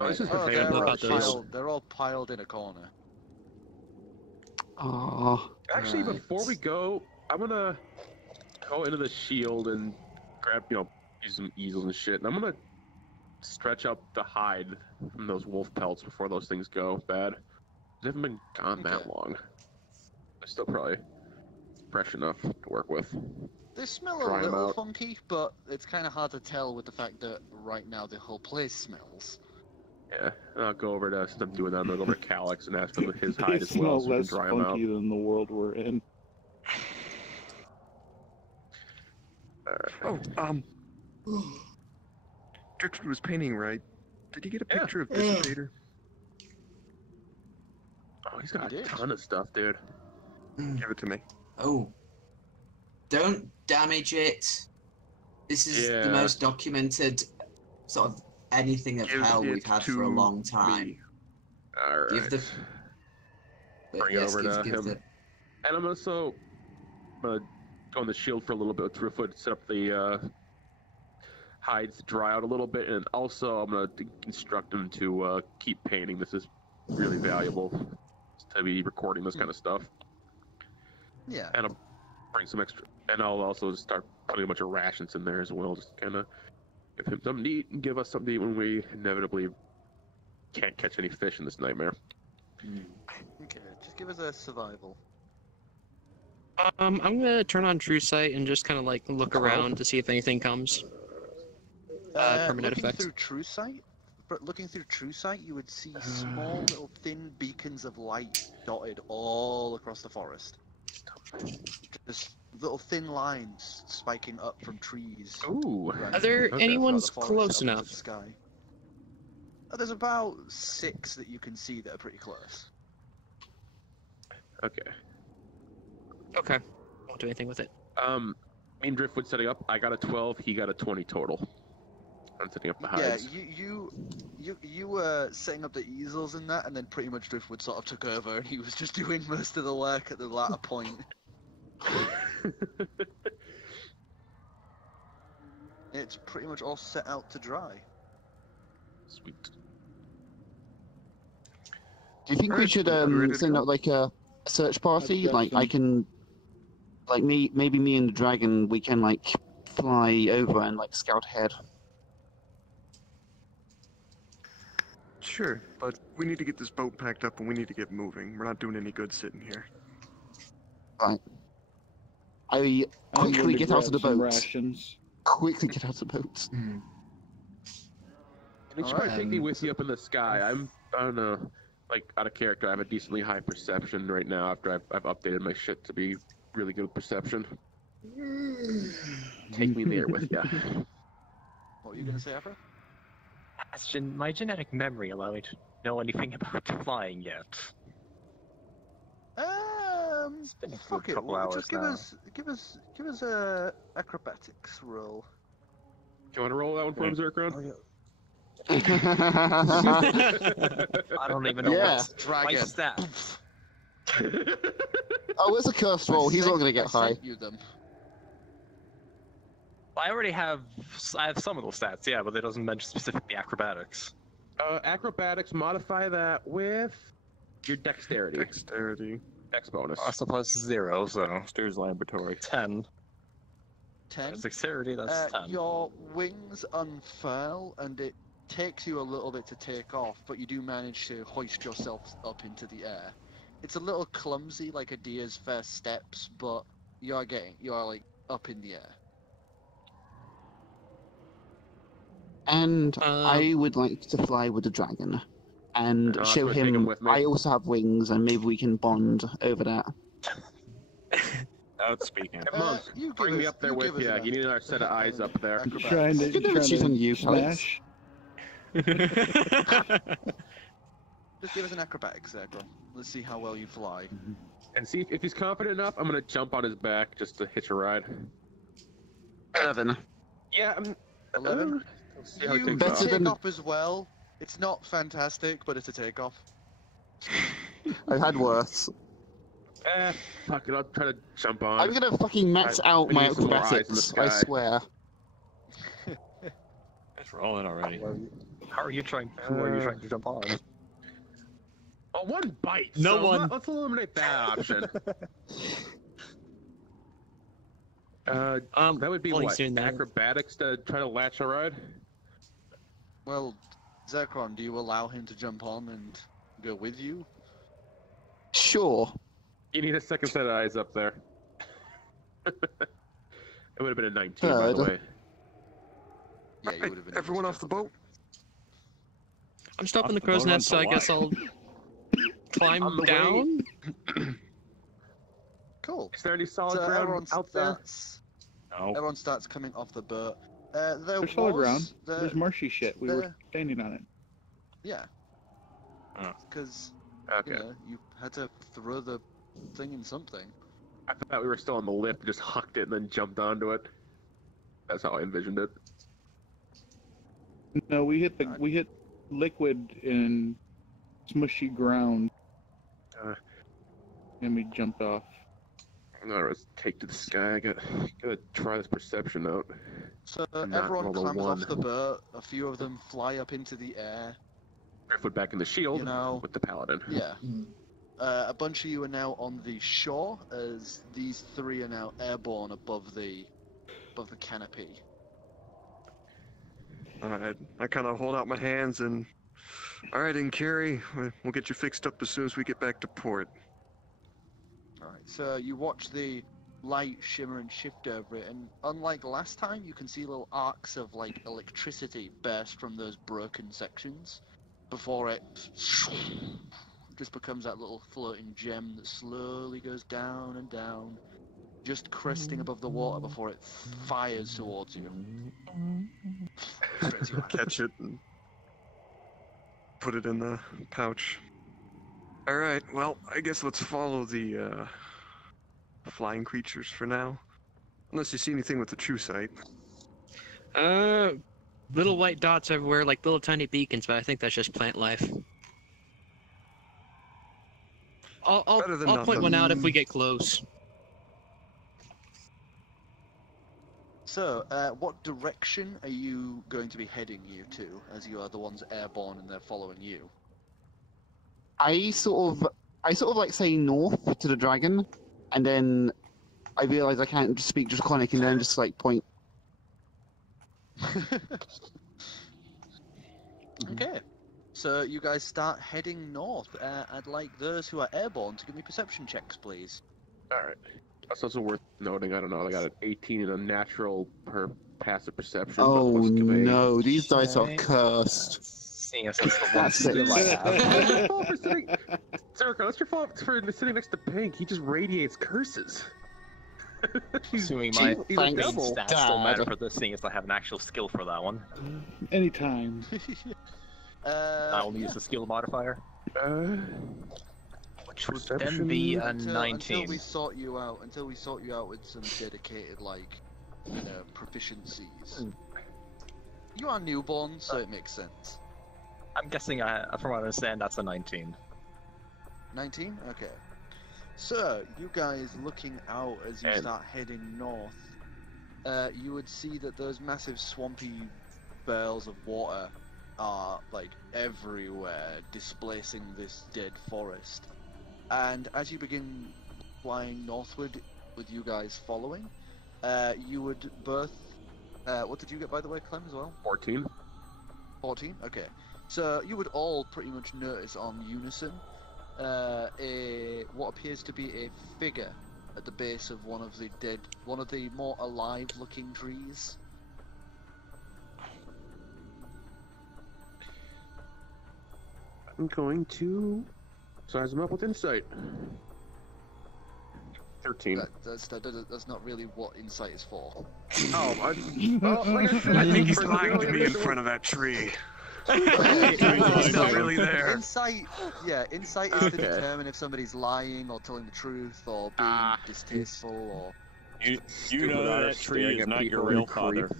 Oh, this is Oh, the they're, van all about those. they're all piled in a corner. Oh, Actually, Right. before we go, I'm gonna go into the shield and grab, use some easels and shit, and I'm gonna stretch out the hide from those wolf pelts before those things go bad. They haven't been gone that Okay. long. They're still probably fresh enough to work with. They smell Dry a 'em little out. funky, but it's kind of hard to tell with the fact that right now the whole place smells. Yeah, and I'll go over to, since I'm doing that, I'm gonna go over to Calix and ask him his They hide as smell well, so we can less dry them out. funky than the world we're in. Oh, Driftwood was painting, right? Did you get a Yeah. picture of Dissipator? Oh, he's got He a did. ton of stuff, dude. Give it to me. Oh, don't damage it. This is the Yeah. most documented sort of anything of Give hell it we've had for a to long time. me. Alright. Give the. But Bring it yes, over give, to give him. the. And I'm also gonna go on the shield for a little bit with Driftwood, set up the hides to dry out a little bit, and also I'm gonna instruct him to keep painting. This is really valuable to be recording this kind of stuff. Yeah. And I'll bring some extra, and I'll also start putting a bunch of rations in there as well, just kind of give him something to eat and give us something to eat when we inevitably can't catch any fish in this nightmare. Okay, just give us a survival. I'm gonna turn on True Sight and just kind of like look around to see if anything comes. Permanent looking effect. through True Sight, you would see small little thin beacons of light dotted all across the forest. Just little thin lines spiking up from trees. Ooh. running Are there throughout anyone's the forest close up into enough? the sky. There's about 6 that you can see that are pretty close. Okay. Okay. Won't do anything with it. Me and Driftwood setting up. I got a 12. He got a 20 total. I'm setting up the Yeah, hides. you were setting up the easels and that, and then pretty much Driftwood sort of took over, and he was just doing most of the work at the latter point. It's pretty much all set out to dry. Sweet. Do you think we Alright, should are we ready to send go? out like a search party? Like I Justin. can, like maybe me and the dragon, we can like fly over and like scout ahead. Sure, but we need to get this boat packed up and we need to get moving. We're not doing any good sitting here. Right. I I'm going quickly to get out of the grab some boat. rations. Quickly get out of the boat. And you should Alright. probably take me with you up in the sky. I don't know, like out of character. I have a decently high perception right now after I've updated my shit to be really good with perception. Take me there with you. What were you gonna say, Afro? Has my genetic memory allowed me to know anything about flying yet? been a good Fuck it. couple Well, hours just give now. us a acrobatics roll. Do you want to roll that one for him, Zerkron? I don't even know Yeah. what's my Dragon. stats. Oh, it's a cursed roll. He's not gonna get I high. sent you them. I already have some of those stats, yeah, but it doesn't mention specifically acrobatics. Acrobatics, modify that with your dexterity. Dexterity. Dex bonus. Plus 0, so Upstairs laboratory. 10. 10. Dexterity, that's 10. Your wings unfurl, and it takes you a little bit to take off, but you do manage to hoist yourself up into the air. It's a little clumsy, like a deer's first steps, but you are like up in the air. And I would like to fly with the dragon and Oh, show so take him him with me. I also have wings, and maybe we can bond over that. Outspeaking. Monk, You give bring me us- up there you with give us you. an You need another set of eyes up there. acrobatics. Trying to, Good news, she's on you, Calix. smash. Just give us an acrobatics there, Grom. Let's see how well you fly. And see if he's confident enough, I'm gonna jump on his back just to hitch a ride. 11. Yeah, I'm 11. see how it You takes Better off. take than- off as well. It's not fantastic, but it's a takeoff. I've had worse. Fuck it, I'll try to jump on. I'm gonna fucking max I- out we my need some more eyes in the acrobatics, I sky. swear. Let's roll it already. Who are you trying to jump on? Oh, one bite. No so one. Let's eliminate that option. That would be Only what? soon then. Acrobatics to try to latch a ride? Well, Zekron, do you allow him to jump on and go with you? Sure. You need a second set of eyes up there. It would have been a 19, by the Third. way. Yeah, you would have been. Everyone off the boat? I'm still up Off in the the crow's boat nest, so I onto guess I'll climb On the way. down. Cool. Is there any solid So everyone ground out there? starts. No. Everyone starts coming off the boat. There There's solid was ground. the- There's marshy shit. We were the- standing on it. Yeah. Oh. Because Okay. you had to throw the thing in something. I thought we were still on the lip, just hucked it and then jumped onto it. That's how I envisioned it. No, we hit liquid in smushy ground, Uh, and we jumped off. let's take to the sky. I gotta try this perception out. So And not everyone roll a climbs one. off the boat. A few of them fly up into the air. Barefoot back in the shield You know. with the paladin. Yeah. A bunch of you are now on the shore, as these three are now airborne above the canopy. Alright, I kind of hold out my hands and... Alright, Inkari, we'll get you fixed up as soon as we get back to port. Alright, so you watch the light shimmer and shift over it, and unlike last time, you can see little arcs of like electricity burst from those broken sections before it just becomes that little floating gem that slowly goes down and down, just cresting above the water before it fires towards you. Straight to your Catch it and put it in the pouch. Alright, well, I guess let's follow the flying creatures for now. Unless you see anything with the true sight. Little white dots everywhere, like little tiny beacons, but I think that's just plant life. I'll Better than point nothing. one out if we get close. So, what direction are you going to be heading you to, as you are the ones airborne and they're following you? I sort of like say north to the dragon, and then I realise I can't just speak Draconic, and then just like point. Okay. So you guys start heading north. I'd like those who are airborne to give me perception checks, please. Alright. That's also worth noting. I don't know. I got an 18 in a natural per passive perception. Oh but let's give it a- no, these dice are Right. cursed. Seeing as that's the one That's skill I it. have. Zerka, that's your fault for sitting next to Pink. He just radiates curses. Assuming my he's a main devil. stats don't matter for this, seeing as I have an actual skill for that one. Anytime. I only use the skill modifier, which would then be a 19. Until we sort you out with some dedicated, like, proficiencies. You are newborn, so it makes sense. I'm guessing, from what I understand, that's a 19. 19? Okay. So, you guys looking out as you And- start heading north, you would see that those massive swampy barrels of water are, like, everywhere, displacing this dead forest. And as you begin flying northward, with you guys following, you would both... what did you get, by the way, Clem, as well? 14. 14? Okay. So, you would all pretty much notice on unison what appears to be a figure at the base of one of the more alive-looking trees. I'm going to size him up with insight. 13. That's not really what insight is for. Oh, like I said, I think he's for the lying to really me in initial- front of that tree. Insight He's not really there. Insight is to Okay. determine if somebody's lying or telling the truth or being distasteful or... You know that tree staring is at not your people real and father.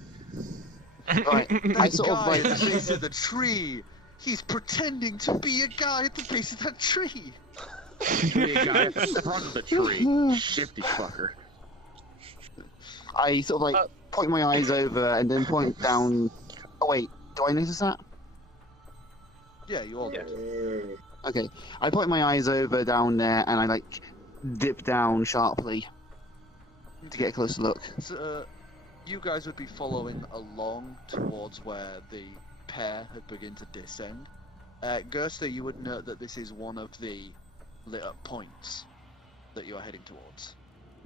Right. I That sort of guy like. at the base of the tree! He's pretending to be a guy at the base of that tree! Be a guy at the front of the tree. Shifty fucker. I sort of like point my eyes over and then point down. Oh wait, do I notice that? Yeah, you all do. Okay, I point my eyes over down there and I like dip down sharply to get a closer look. So, you guys would be following along towards where the pair had begun to descend. Gerster, you would note that this is one of the lit up points that you are heading towards.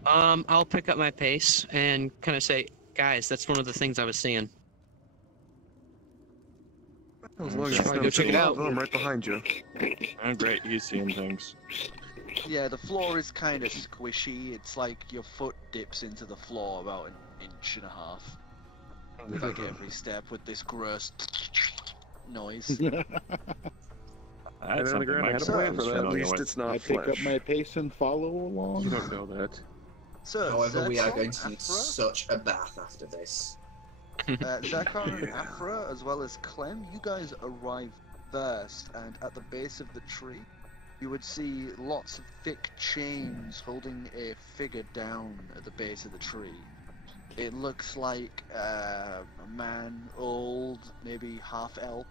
I'll pick up my pace and kind of say, guys, that's one of the things I was seeing. As long as Should it's probably not go check it out. I'm right behind you. Oh, great, he's seeing things. Yeah, the floor is kind of squishy. It's like your foot dips into the floor about an inch and a half. With like every step with this gross noise. And That's on the something ground, I Mike's had a plan for that. At familiar least with. it's not I pick flesh. up my pace and follow You along. don't know that. So, However, we are Zircon, going to need Afra, such a bath after this. Zircon and Afra, as well as Clem, you guys arrive first, and at the base of the tree, you would see lots of thick chains holding a figure down at the base of the tree. It looks like a man, old, maybe half elf.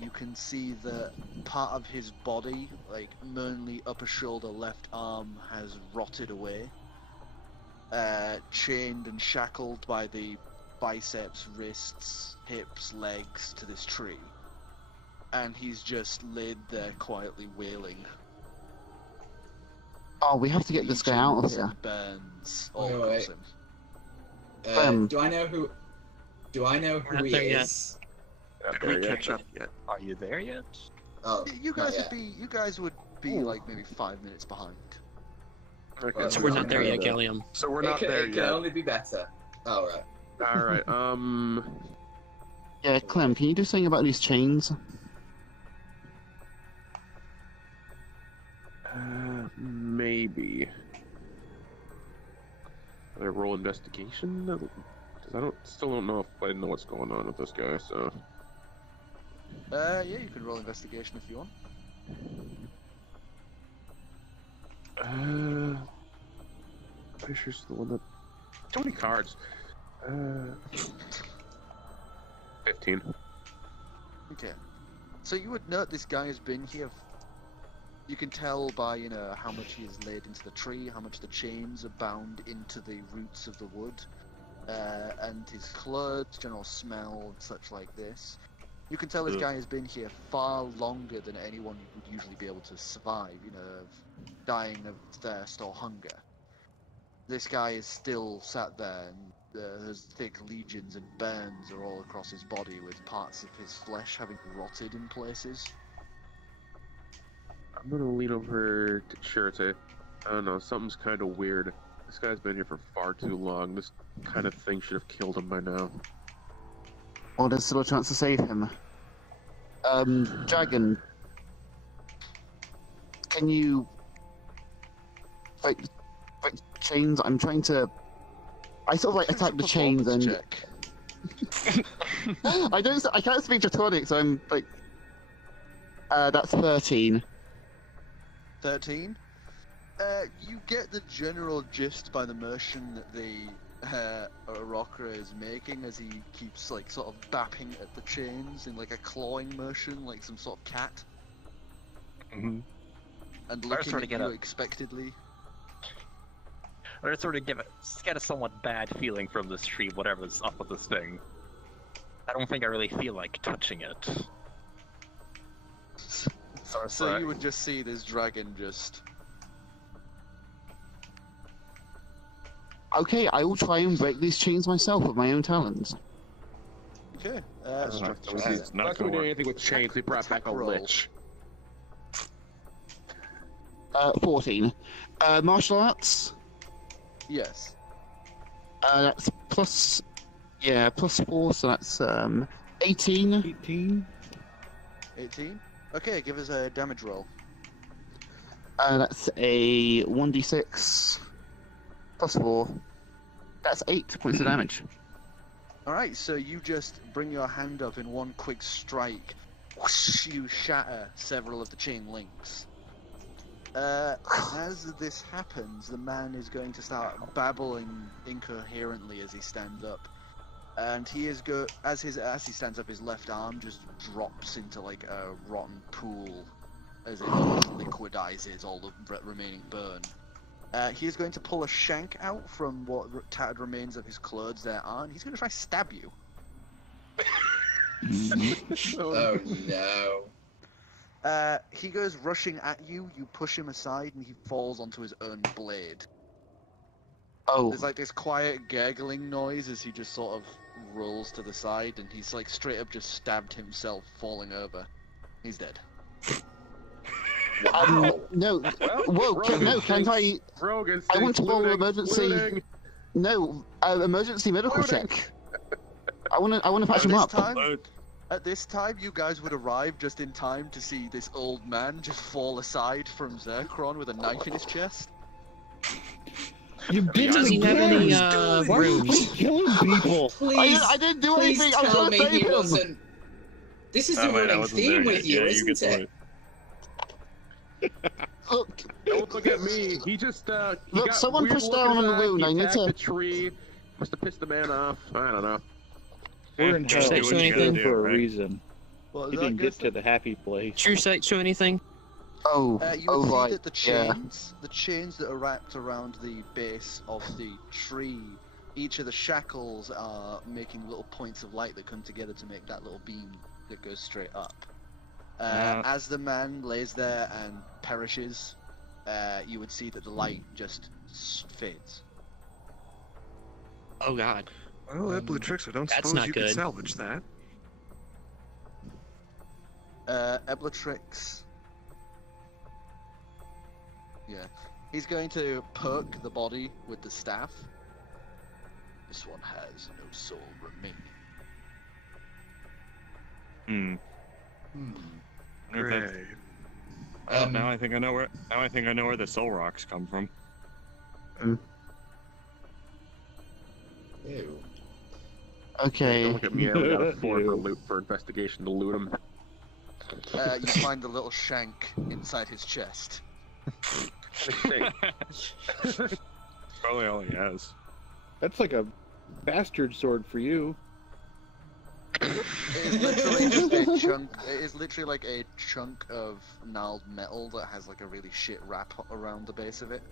You can see that part of his body, like mainly upper shoulder, left arm, has rotted away. Chained and shackled by the biceps, wrists, hips, legs to this tree. And he's just laid there quietly wailing. Oh, we have to get this guy out of here. Burns all Wait, across wait. him. Do I know who We're not he there yet. is? Not Can we there yet. catch up yet? Are you there yet? Oh, You not guys yet. would be like maybe 5 minutes behind. Okay, Well, So we're not there yet, okay. Gallium. So we're not it there can yet. only be better. All right. Alright, Yeah, Clem, can you do something about these chains? maybe. I roll investigation? Because I still don't know if I know what's going on with this guy. So. Yeah, you can roll investigation if you want. Pretty sure it's the one that. Too many cards. 15. Okay. So you would note this guy has been here. You can tell by, you know, how much he has laid into the tree, how much the chains are bound into the roots of the wood, and his clothes, general smell, and such like this. You can tell this guy has been here far longer than anyone would usually be able to survive, you know, of dying of thirst or hunger. This guy is still sat there, and his thick legions and burns are all across his body, with parts of his flesh having rotted in places. I'm gonna lean over to Chirte. I don't know, something's kind of weird. This guy's been here for far too long. This kind of thing should have killed him by now. Well, there's still a chance to save him. Dragon, can you break chains? I'm trying to. I sort of like attack the chains and. I can't speak Draconic, so I'm like. That's 13. 13? You get the general gist by the motion that the Rokra is making as he keeps like sort of bapping at the chains in like a clawing motion, like some sort of cat. Mm-hmm. And looking at you expectedly. I sort of get a somewhat bad feeling from this tree, whatever's up with this thing. I don't think I really feel like touching it. So you would just see this dragon just... Okay, I will try and break these chains myself with my own talons. Okay. Not gonna do anything with chains. We brought back a lich. 14. Martial arts? Yes. That's plus 4, so that's 18. 18? Okay, give us a damage roll. That's a 1d6 plus 4. That's 8 points of damage. Alright, so you just bring your hand up in one quick strike. Whoosh, you shatter several of the chain links. As this happens, the man is going to start babbling incoherently as he stands up. And he is as he stands up, his left arm just drops into like a rotten pool as it liquidizes all the remaining burn. He is going to pull a shank out from what tattered remains of his clothes there are, and he's going to try to stab you. Oh no. He goes rushing at you, you push him aside, and he falls onto his own blade. Oh. There's like this quiet gurgling noise as he just sort of rolls to the side, and he's like straight up just stabbed himself, falling over. He's dead. No. Whoa, can't I... I want to roll an emergency... Looting. No, emergency medical check. I want to patch him up. At this time, you guys would arrive just in time to see this old man just fall aside from Zerkron with a knife in his chest. You didn't Does he have any Why are you rooms? killing people? Please, I didn't do please anything. I was tell trying to me he save him. wasn't. This is the running theme with you, isn't it? Look, Don't look at me. He just he Look, got someone weird pushed look down in on his the eye, wound. He I need attacked to- the tree. Must have pissed the man off. I don't know. We're in True hell. sight show We're anything? for a reason. Well, We didn't get to the happy place. True sight show anything? oh, you would see right, that the yeah. chains that are wrapped around the base of the tree, each of the shackles are making little points of light that come together to make that little beam that goes straight up. As the man lays there and perishes, you would see that the light just fades. Oh god. Well, that blue tricks. I don't That's suppose not you could good. salvage that. Eblatrix. Yeah. He's going to poke the body with the staff. This one has no soul remaining. Great. Well, now I think I know where. Now I think I know where the soul rocks come from. Ew. Okay. Don't look at me. I only got a 4 for investigation to loot him. You find the little shank inside his chest. Probably all he has. That's like a bastard sword for you. It is literally just a chunk. It is literally like a chunk of gnarled metal that has like a really shit wrap around the base of it.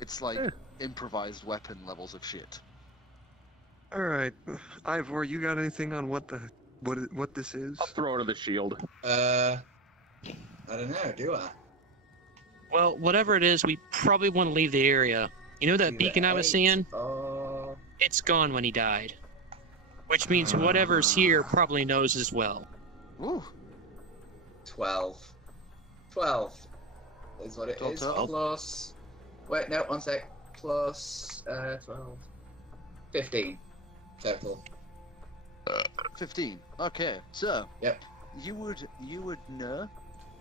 It's like improvised weapon levels of shit. All right, Ivor, you got anything on what this is? I'll throw it to the shield. I don't know, do I? Well, whatever it is, we probably want to leave the area. You know that beacon I was seeing? It's gone when he died. Which means whatever's here probably knows as well. Ooh. 12. 12 is what it is. Plus... Wait, no, one sec. Plus 12. 15 total. 15. Okay, so Yep. you would know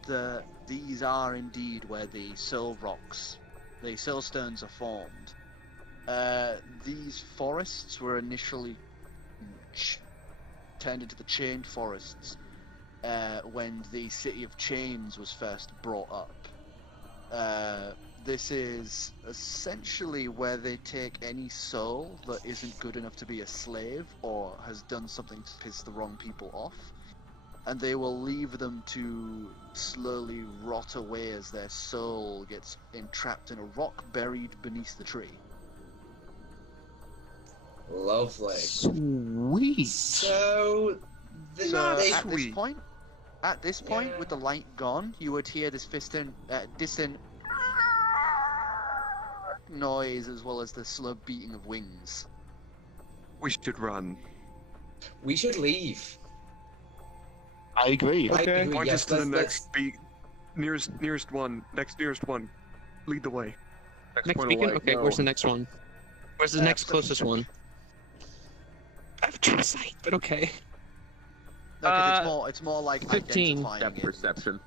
that these are indeed where the soul rocks, the soul stones are formed. These forests were initially turned into the chained forests when the city of chains was first brought up. This is essentially where they take any soul that isn't good enough to be a slave or has done something to piss the wrong people off, and they will leave them to slowly rot away as their soul gets entrapped in a rock buried beneath the tree. Lovely. Sweet. So at this point, with the light gone, you would hear this distant noise as well as the slow beating of wings. We should run. We should leave. I agree. Okay. Point Yes, us to the let's- next nearest one. Next nearest one. Lead the way. Next point beacon? away. Okay, Go. where's the next one? Where's the next closest one? I have true sight, but okay. No, 'cause it's more like 15. identifying Depth it. perception.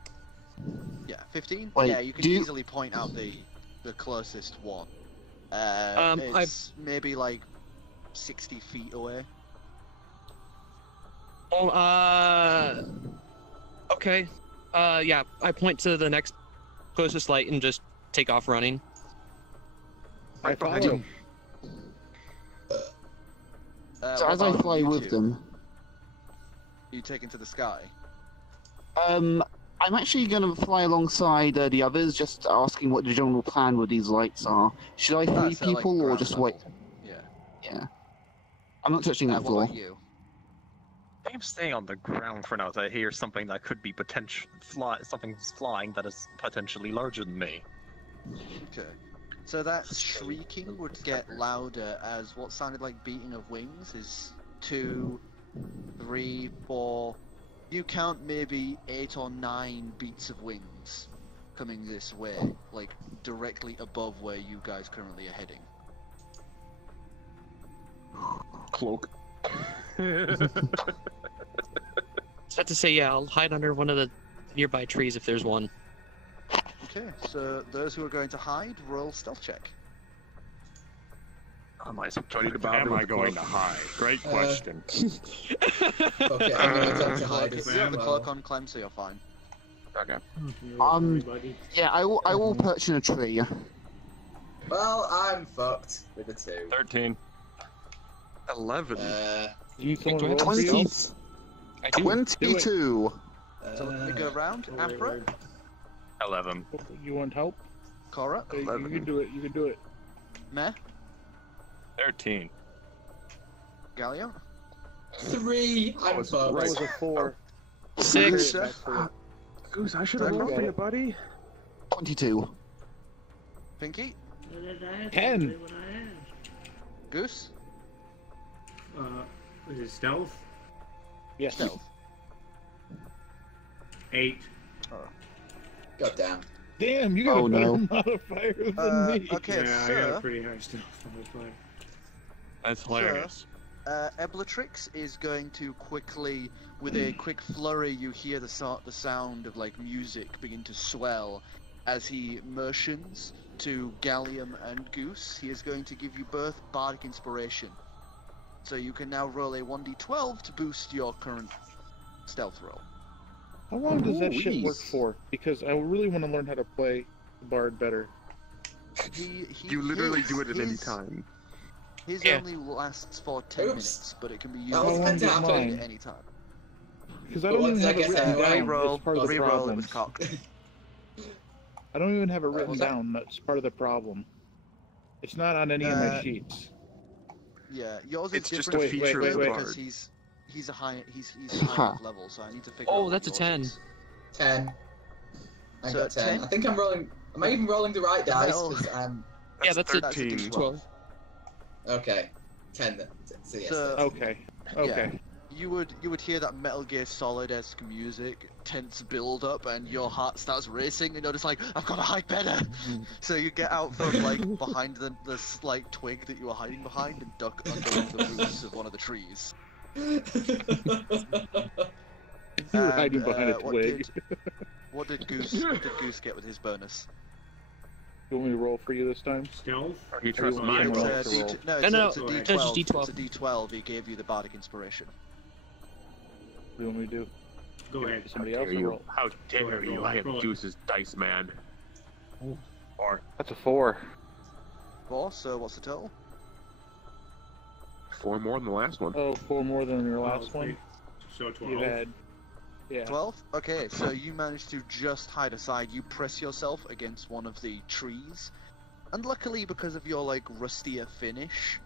Yeah, 15? Wait, yeah, you can do you- easily point out the closest one. I've- It's maybe like 60 feet away. Oh, okay. Yeah, I point to the next closest light and just take off running. I behind follow. you. So as I fly with them, you take into the sky. I'm actually going to fly alongside the others, just asking what the general plan with these lights are. Should I free So, like, people or ground just level. wait? Yeah. Yeah. I'm not touching that What floor. about you? I think I'm staying on the ground for now. I hear something that could be something's flying that is potentially larger than me. Okay. So that shrieking would get louder as what sounded like beating of wings is 2, 3, 4. You count maybe 8 or 9 beats of wings coming this way, like directly above where you guys currently are heading. Cloak. Sad to say, yeah, I'll hide under one of the nearby trees if there's one. Okay, so those who are going to hide, roll stealth check. Am I Am I going to hide? Great question. Okay, I'm going to attempt to hide as You have the well. cloak on, Clem, so you're fine. Okay. Yeah, I will perch in a tree. Well, I'm fucked with the 2. 13. 11. You Wait, do I have roll 20. stealth? I do. 22. So let me go around. Afro, 11. You want help? Korro, Hey, you 11. can do it. You can do it. Meh, 13. Gallium, 3. I'm was That fucked. was a 4. 6. Sure. Goose, I should have rolled for you, buddy. 22. Pinkie, 10. Goose, Is it stealth? Yes. stealth. 8. God damn. Damn, you got Oh, a better no. modifier than me. Okay, Yeah, I got so a pretty high stealth modifier. That's hilarious. Eblatrix is going to quickly, with a quick flurry, you hear the sound of like music begin to swell, as he motions to Gallium and Goose, he is going to give you both Bardic Inspiration. So you can now roll a 1d12 to boost your current stealth roll. How long does that shit work for? Because I really want to learn how to play the bard better. You literally do it at any time. His only lasts for 10 minutes, but it can be used at any time. Because I don't even have it written down. Reroll, That's part of the problem. it was cocked. I don't even have it written down. That's part of the problem. It's not on any of my sheets. Yeah, yours is It's just different a feature of the because bard. he's a high enough level, so I need to figure out. Oh, that's a 10. 10. I So got 10. 10? I think I'm rolling. Am I even rolling the right dice? 'Cause, Yeah, that's a 13. 12. Okay. 10 then. So yes. So- Okay. Okay. You would hear that Metal Gear Solid-esque music, tense build up, and your heart starts racing, and you're just like, I've got to hide better. So you get out from like behind the like twig that you were hiding behind and duck under the roots of one of the trees. You were hiding behind a twig. What did Goose get with his bonus? You want me to roll for you this time? Stealth? Or you trust Or me? you It's want a to roll? no, No, it's a no, D12. it's a D12. It's a D12. He gave you the Bardic Inspiration. What do you want me to do? Go ahead. Somebody else Dare you? roll. How dare ahead, you? roll. I have Roll it. Juice's dice, man. Or That's a 4. 4. So what's the total? 4 more than the last one. Oh, 4 more than your last Oh, one. So 12. You had. Yeah. 12? Okay, so you managed to just hide aside. You press yourself against one of the trees. And luckily, because of your, like, rustier finish,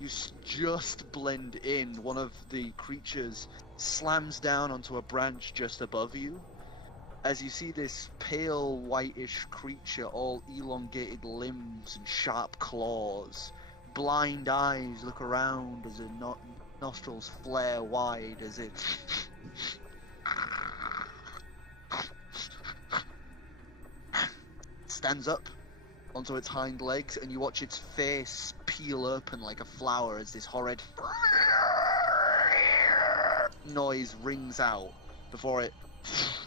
you just blend in. One of the creatures slams down onto a branch just above you. As you see this pale, whitish creature, all elongated limbs and sharp claws. Blind eyes look around as the nostrils flare wide as it stands up onto its hind legs, and you watch its face peel open like a flower as this horrid noise rings out before it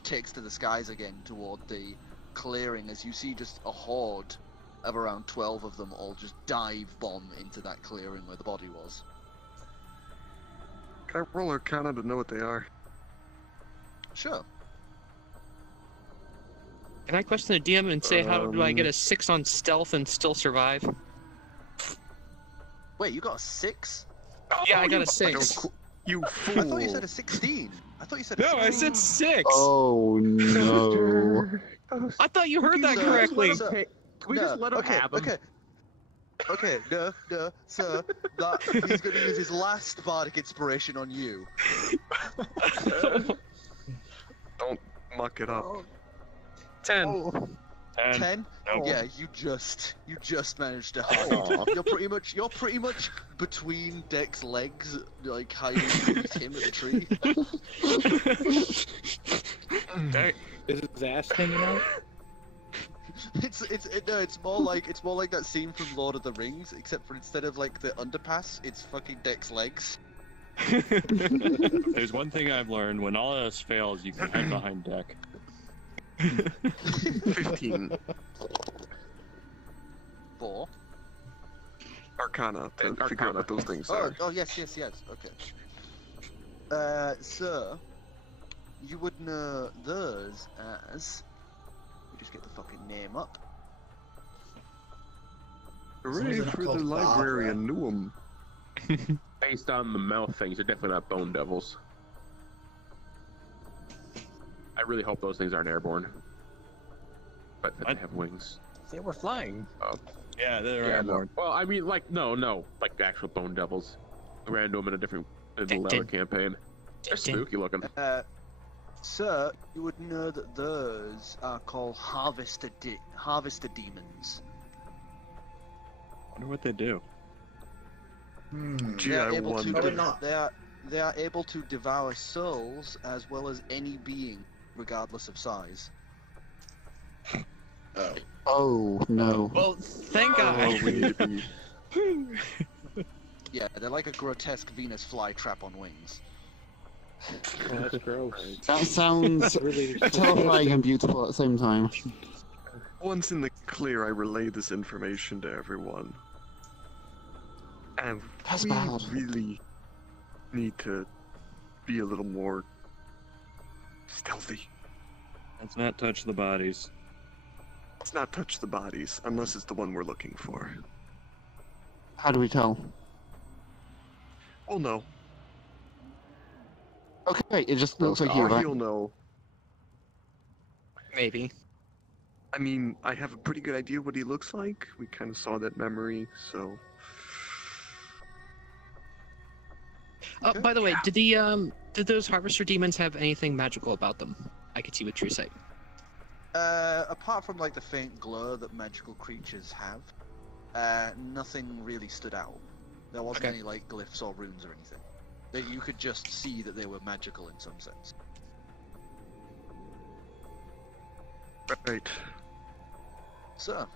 takes to the skies again toward the clearing, as you see just a horde of around 12 of them all just dive bomb into that clearing where the body was. Can I roll Arcana to know what they are? Sure. Can I question the DM and say, how do I get a 6 on stealth and still survive? Wait, you got a 6? Yeah, I got a 6. You fool! I thought you said a 16. I thought you said a No, 16. I said 6. Oh no. I thought you heard that So- correctly. so- Can we just let him have him? Okay, no, sir. That he's going to use his last Bardic Inspiration on you. Don't muck it up. 10. 10? No. Yeah, you just managed to hide. You're pretty much between Deck's legs, like hiding beneath him at the tree. Is his ass hanging out? It's more like that scene from Lord of the Rings, except for instead of like the underpass, it's fucking Deck's legs. There's one thing I've learned: when all else fails, you can hide behind deck. 15 4. Arcana to figure out what those things Oh, are. oh yes. Okay. So you would know those as. Let me just get the fucking name up. Hooray Someone's for called the library Barbara. and knew 'em. Based on the mouth things, they're definitely not bone devils. I really hope those things aren't airborne. But they What? have wings. They were flying. Yeah, they're Yeah, airborne. Well, I mean, like, no, like actual bone devils. I ran into them in a leather campaign. They're spooky looking. Sir, you would know that those are called harvester demons. Wonder what they do. Gee, They I are able to wonder. not. they are able to devour souls as well as any being, regardless of size. Oh. Oh no. Well, thank Oh, God. we need to be. Yeah, they're like a grotesque Venus flytrap on wings. Oh, that's gross. That sounds Really. terrifying and beautiful at the same time. Once in the clear, I relay this information to everyone. And That's we bad. really need to be a little more stealthy. Let's not touch the bodies. Let's not touch the bodies, unless it's the one we're looking for. How do we tell? We'll know. Okay, it just looks like you, Or right? he'll know. Maybe. I mean, I have a pretty good idea what he looks like. We kind of saw that memory, so... Okay. By the way, did those harvester demons have anything magical about them? I could see with true sight. Apart from like the faint glow that magical creatures have, nothing really stood out. There wasn't Okay. any like glyphs or runes or anything. That you could just see that they were magical in some sense. Right. So,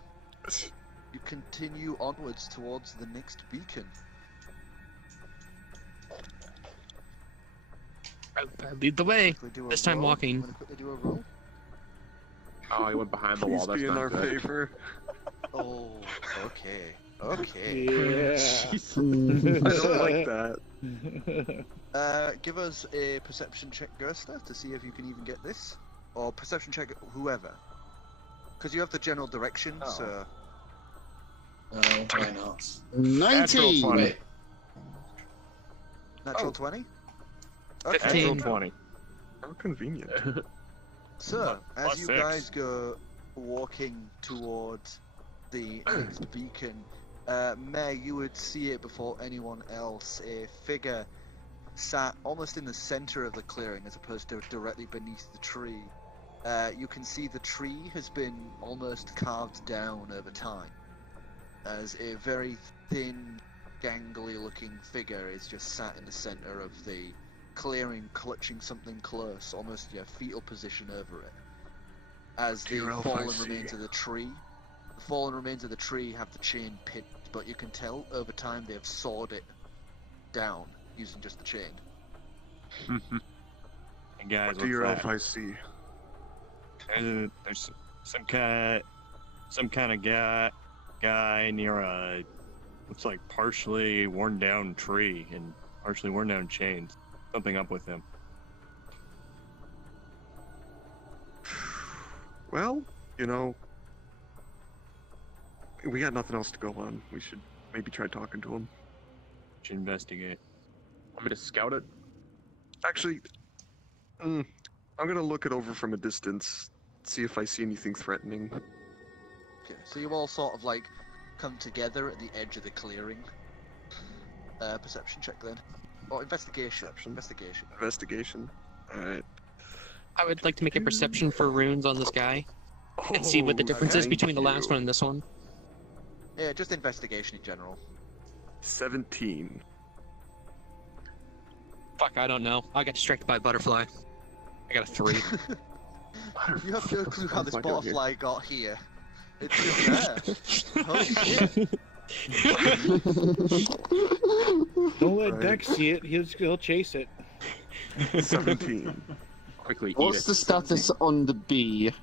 you continue onwards towards the next beacon. I lead the way. Quickly do a This time roll. walking. I'm gonna quickly do a roll. Oh, he went behind the wall. Please That's be in not our good. favor. Oh, okay. Okay. Yeah. I don't like that. Give us a perception check, Gerster, to see if you can even get this. Or perception check whoever. Because you have the general direction, Oh. so... Why not? 19! Wait. Natural 20? Okay. 15. Natural 20. How convenient. So, as Plus you 6. guys go walking towards the next beacon, Meh, you would see it before anyone else. A figure sat almost in the center of the clearing as opposed to directly beneath the tree. You can see the tree has been almost carved down over time, as a very thin, gangly looking figure is just sat in the center of the clearing, clutching something close, almost a fetal position over it. As the Dear elf, fallen I see. remains of the tree, have the chain pinned, but you can tell over time they have sawed it down using just the chain. And guys, What do your what's elf I see? that? There's some kind of guy near a looks like partially worn down tree and partially worn down chains. Something up with him. Well, you know, we got nothing else to go on. We should maybe try talking to him. Should investigate. Want me to scout it? Actually, I'm gonna look it over from a distance, see if I see anything threatening. Okay, so you all sort of like come together at the edge of the clearing. Perception check then. Or investigation. Investigation. Investigation. Alright. I would like to make a perception for runes on this guy and see what the difference is thank between the last you. one and this one. Yeah, just investigation in general. 17. Fuck, I don't know. I got distracted by a butterfly. I got a 3. You have no clue how this What am I doing butterfly got here. It's just there. Holy shit. Don't let Right. Dex see it. He'll chase it. 17. Quickly eat What's it. the status on the bee?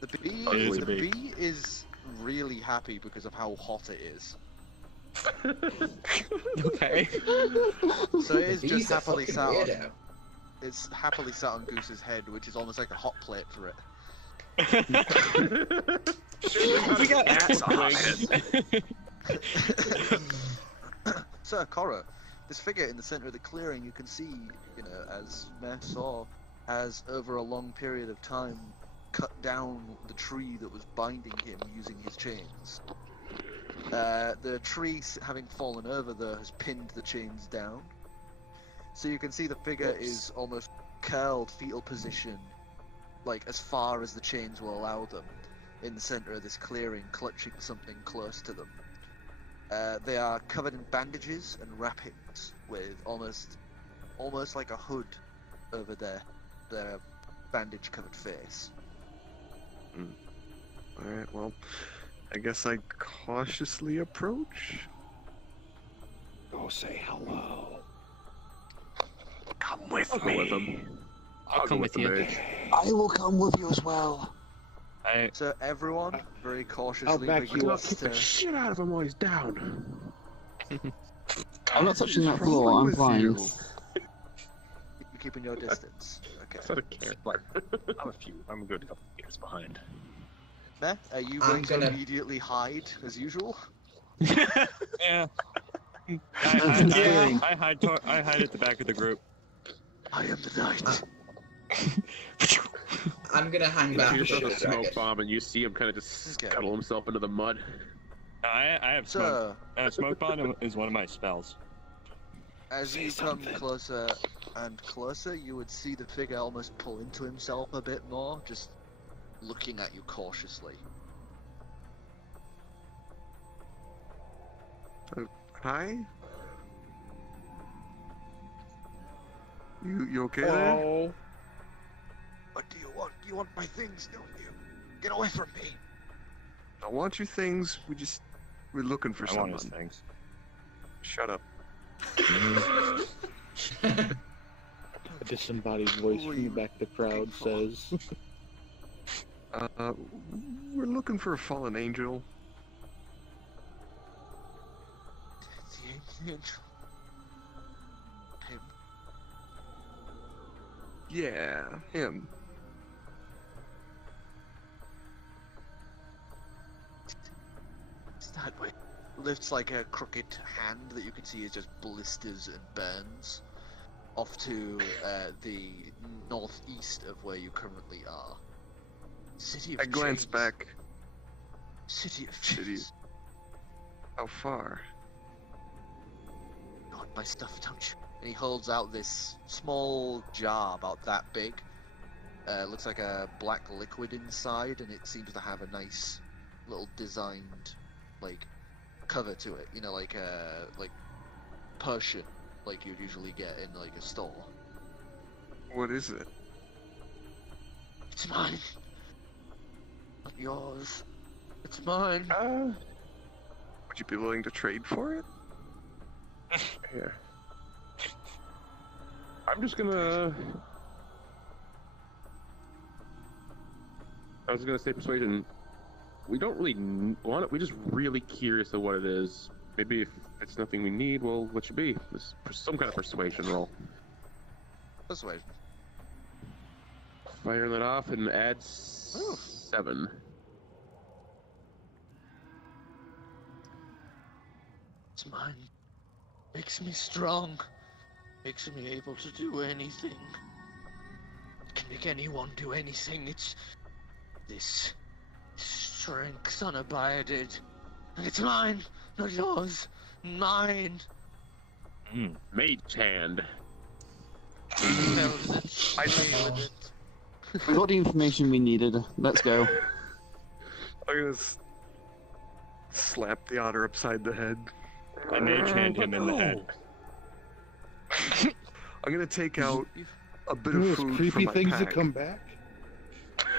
The bee, Oh, it is the a bee. bee is really happy because of how hot it is. Okay. So it is He's just a happily fucking sat on. weirdo. It's happily sat on Goose's head, which is almost like a hot plate for it. We got Ass on So, Korro, this figure in the center of the clearing, you can see, you know, as Meh saw, has over a long period of time cut down the tree that was binding him using his chains. The tree, having fallen over, though, has pinned the chains down. So you can see the figure is almost curled, fetal position, like as far as the chains will allow them, in the center of this clearing, clutching something close to them. They are covered in bandages and wrappings, with almost like a hood over their bandage-covered face. Alright, well, I guess I cautiously approach. Go say hello. Come with I'll go with him. I'll come go with the you. mage. I will come with you as well. So everyone, very cautiously, I'll back you up. Kick the shit out of him while he's down. I'm not touching that floor, I'm fine. You're keeping your distance. Okay. That's not a care. I'm a good couple meters behind. Meh, are you going to immediately hide as usual? Yeah. I hide at the back of the group. I am the knight. I'm gonna hang back. You shot a smoke bomb and you see him kind of just scuttle himself into the mud. I have smoke. Smoke bomb is one of my spells. As you come closer and closer, you would see the figure almost pull into himself a bit more, just looking at you cautiously. Hi? You okay there? What do you want? You want my things, don't you? Get away from me! I want your things. We're looking for someone. I want his things. Shut up. A disembodied voice from the back of the crowd says, We're looking for a fallen angel. Him. Yeah, him. It's that way. Lifts like a crooked hand that you can see is just blisters and burns off to the northeast of where you currently are. City of I glance back. City of Chains. How far? You want my stuff, don't you? And he holds out this small jar about that big. Looks like a black liquid inside, and it seems to have a nice little designed, like, cover to it. You know, like Persian, like you'd usually get in like a store. What is it? It's mine. Not yours. It's mine. Would you be willing to trade for it? Here. I'm just gonna... I was gonna say persuasion. We don't really want it. We're just really curious of what it is. Maybe if it's nothing we need, well, what should be? This, some kind of persuasion roll. Persuasion. Fire that off and add 7. It's mine. Makes me strong. Makes me able to do anything. It can make anyone do anything. It's this strength unabided. And it's mine, not yours. Mine. Mage hand. I play with it. We got the information we needed. Let's go. I'm gonna slap the otter upside the head. I mage hand him in the head. I'm gonna take out a bit of those food creepy from my things pack that come back.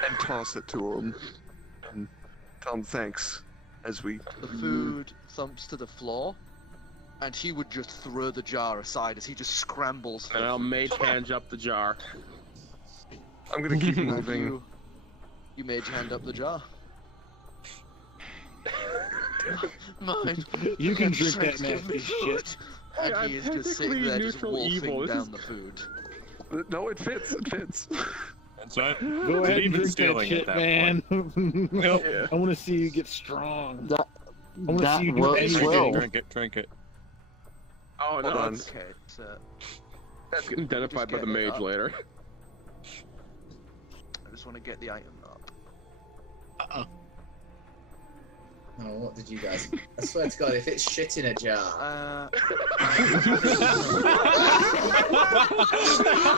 and toss it to him, and tell him thanks as we. The food thumps to the floor, and he would just throw the jar aside as he just scrambles. And I'll mage hand up the jar. I'm gonna keep moving. You mage hand up the jar. Mine. You can drink that Strength, give me nasty shit. food. And Hey, he I'm is just sitting there, just neutral wolfing evil. This down is- the food. No, it fits. It fits. And so Go ahead and even drink that stealing shit, at that man. Yeah. I want to see you get strong. That I want to see you do works anything. well. Drink it. Oh no, Hold on. that's, Okay, so that's getting identified by the getting it mage up. later. I just want to get the item up. Oh, what did you guys? I swear to God, if it's shit in a jar.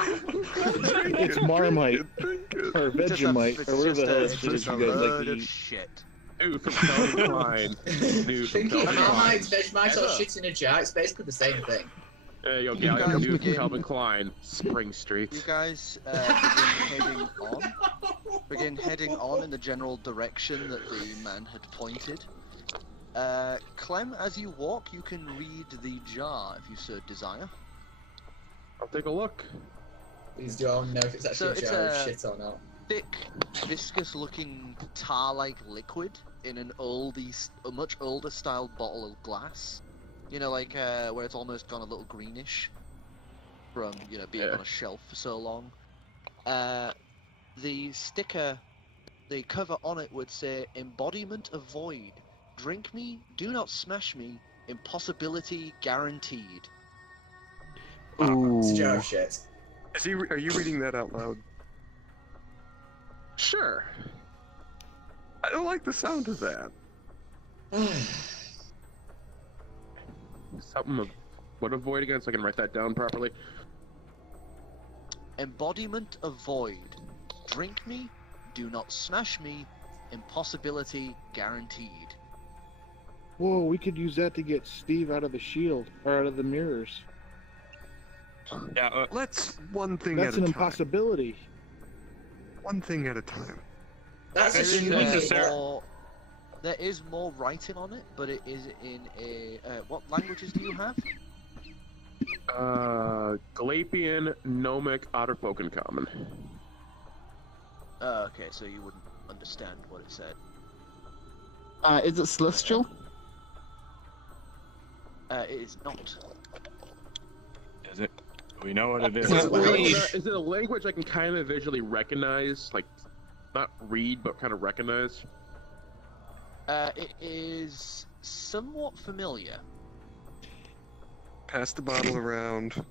It's Marmite or Vegemite or whatever the hell It's shit is just you a guys like load to of eat. shit. New from Calvin Klein. New from Thinking Calvin Marmite, Klein. Vegemite, or shit in a jar, it's basically the same thing. Hey, yo, You Gallium, guys new from begin- Calvin Klein. Spring Street. You guys begin heading on in the general direction that the man had pointed. Clem, as you walk, you can read the jar if you so desire. I'll take a look. Please do I want to know if it's actually So a it's jar a- of shit or not. thick, viscous-looking tar-like liquid in a much older style bottle of glass. You know, like where it's almost gone a little greenish from being on a shelf for so long. The sticker, the cover on it would say "Embodiment of Void. Drink me, do not smash me. Impossibility guaranteed." Ooh. It's a jar of shit. Are you reading that out loud? Sure. I don't like the sound of that. Something of what avoid again, so I can write that down properly. Embodiment of Void. Drink me, do not smash me. Impossibility guaranteed. Whoa, we could use that to get Steve out of the shield, or out of the mirrors. Yeah, Let's one thing That's at a an time. impossibility. One thing at a time. That's a There is more writing on it, but it is in a... what languages do you have? Galapian, Gnomic, Otterfolk, and Common. Okay, so you wouldn't understand what it said. Is it celestial? It is not. Is it? We know what it is. Is it a language I can kind of visually recognize? Like, not read, but kind of recognize? It is somewhat familiar. Pass the bottle around.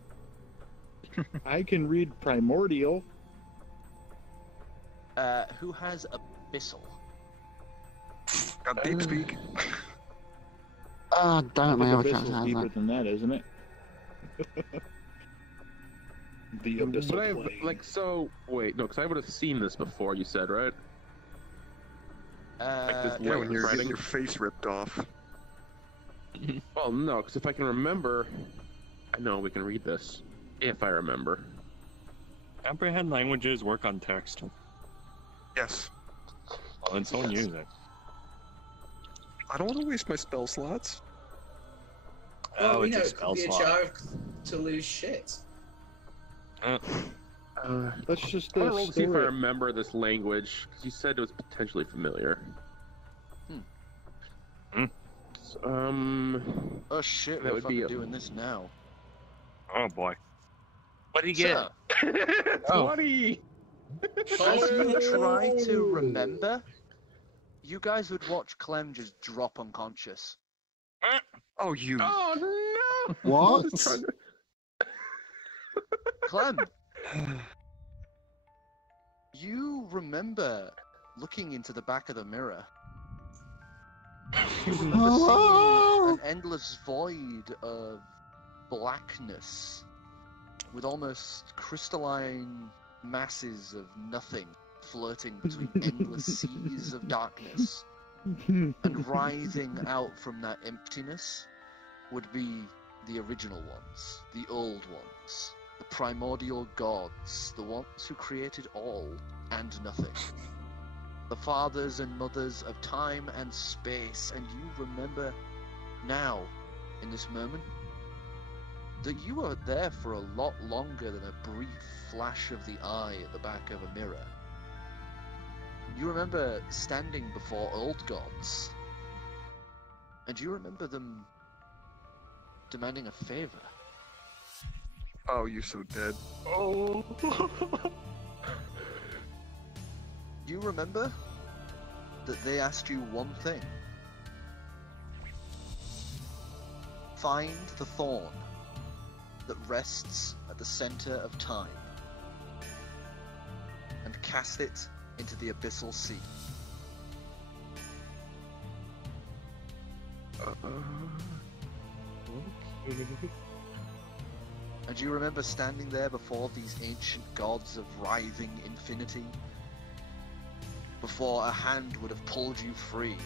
I can read primordial. Who has Abyssal? Got deep speak. Ah, damn it, my other Abyssal character is has deeper that. than that, isn't it? The abyssal But I have, plane. like, so... Wait, no, because I would have seen this before, you said, right? Yeah, when you're getting your face ripped off. Well, no, because if I can remember... I know we can read this. If I remember. Comprehend languages work on text. Yes. Well, then someone use it. I don't want to waste my spell slots. Well, It's a it spell could be a slot. jar to lose shit. Let's just I want to roll to see if I store it. remember this language, because you said it was potentially familiar. So, Oh shit, that we're would fucking be doing this now. Oh boy. What did you get? So, 20! as you try to remember, you guys would watch Clem just drop unconscious. Oh, you. Oh, no! What? Clem, you remember looking into the back of the mirror. You remember seeing an endless void of blackness with almost crystalline masses of nothing floating between endless seas of darkness. And writhing out from that emptiness would be the original ones, the old ones, the primordial gods, the ones who created all and nothing. The fathers and mothers of time and space, and you remember now, in this moment, that you were there for a lot longer than a brief flash of the eye at the back of a mirror. You remember standing before old gods, and you remember them demanding a favor. Oh, you're so dead. Oh. You remember that they asked you one thing. Find the thorn that rests at the center of time and cast it into the abyssal sea. And you remember standing there before these ancient gods of writhing infinity, before a hand would have pulled you free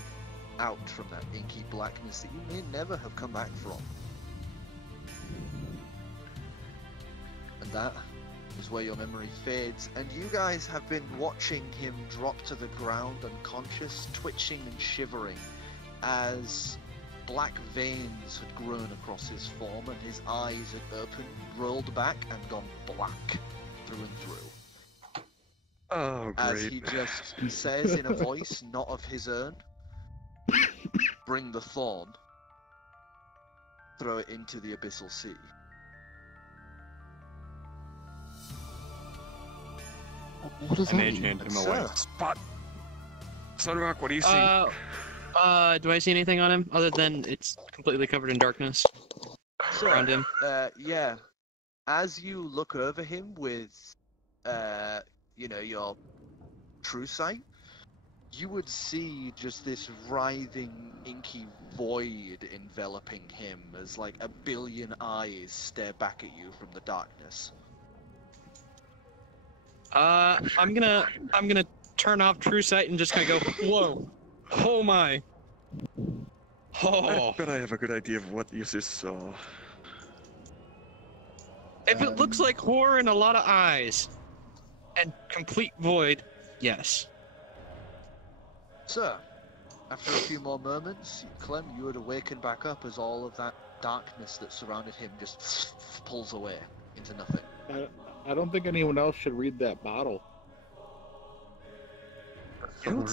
out from that inky blackness that you may never have come back from. And that is where your memory fades, and you guys have been watching him drop to the ground unconscious, twitching and shivering as black veins had grown across his form and his eyes had opened, rolled back and gone black through and through. Oh, as great. he just says in a voice not of his own, "Bring the thorn. Throw it into the abyssal sea." What does I that mage mean? hand him away. Spot. Sunrock, what do you see? Do I see anything on him other than it's completely covered in darkness around him? Yeah. As you look over him with, your true sight, you would see just this writhing, inky void enveloping him as like a billion eyes stare back at you from the darkness. I'm gonna turn off true sight and just kind of go, whoa, oh my. Oh. I bet I have a good idea of what you just saw. If it looks like horror and a lot of eyes and complete void, yes. So, after a few more moments, Clem, you would awaken back up as all of that darkness that surrounded him just pulls away into nothing. I don't think anyone else should read that bottle.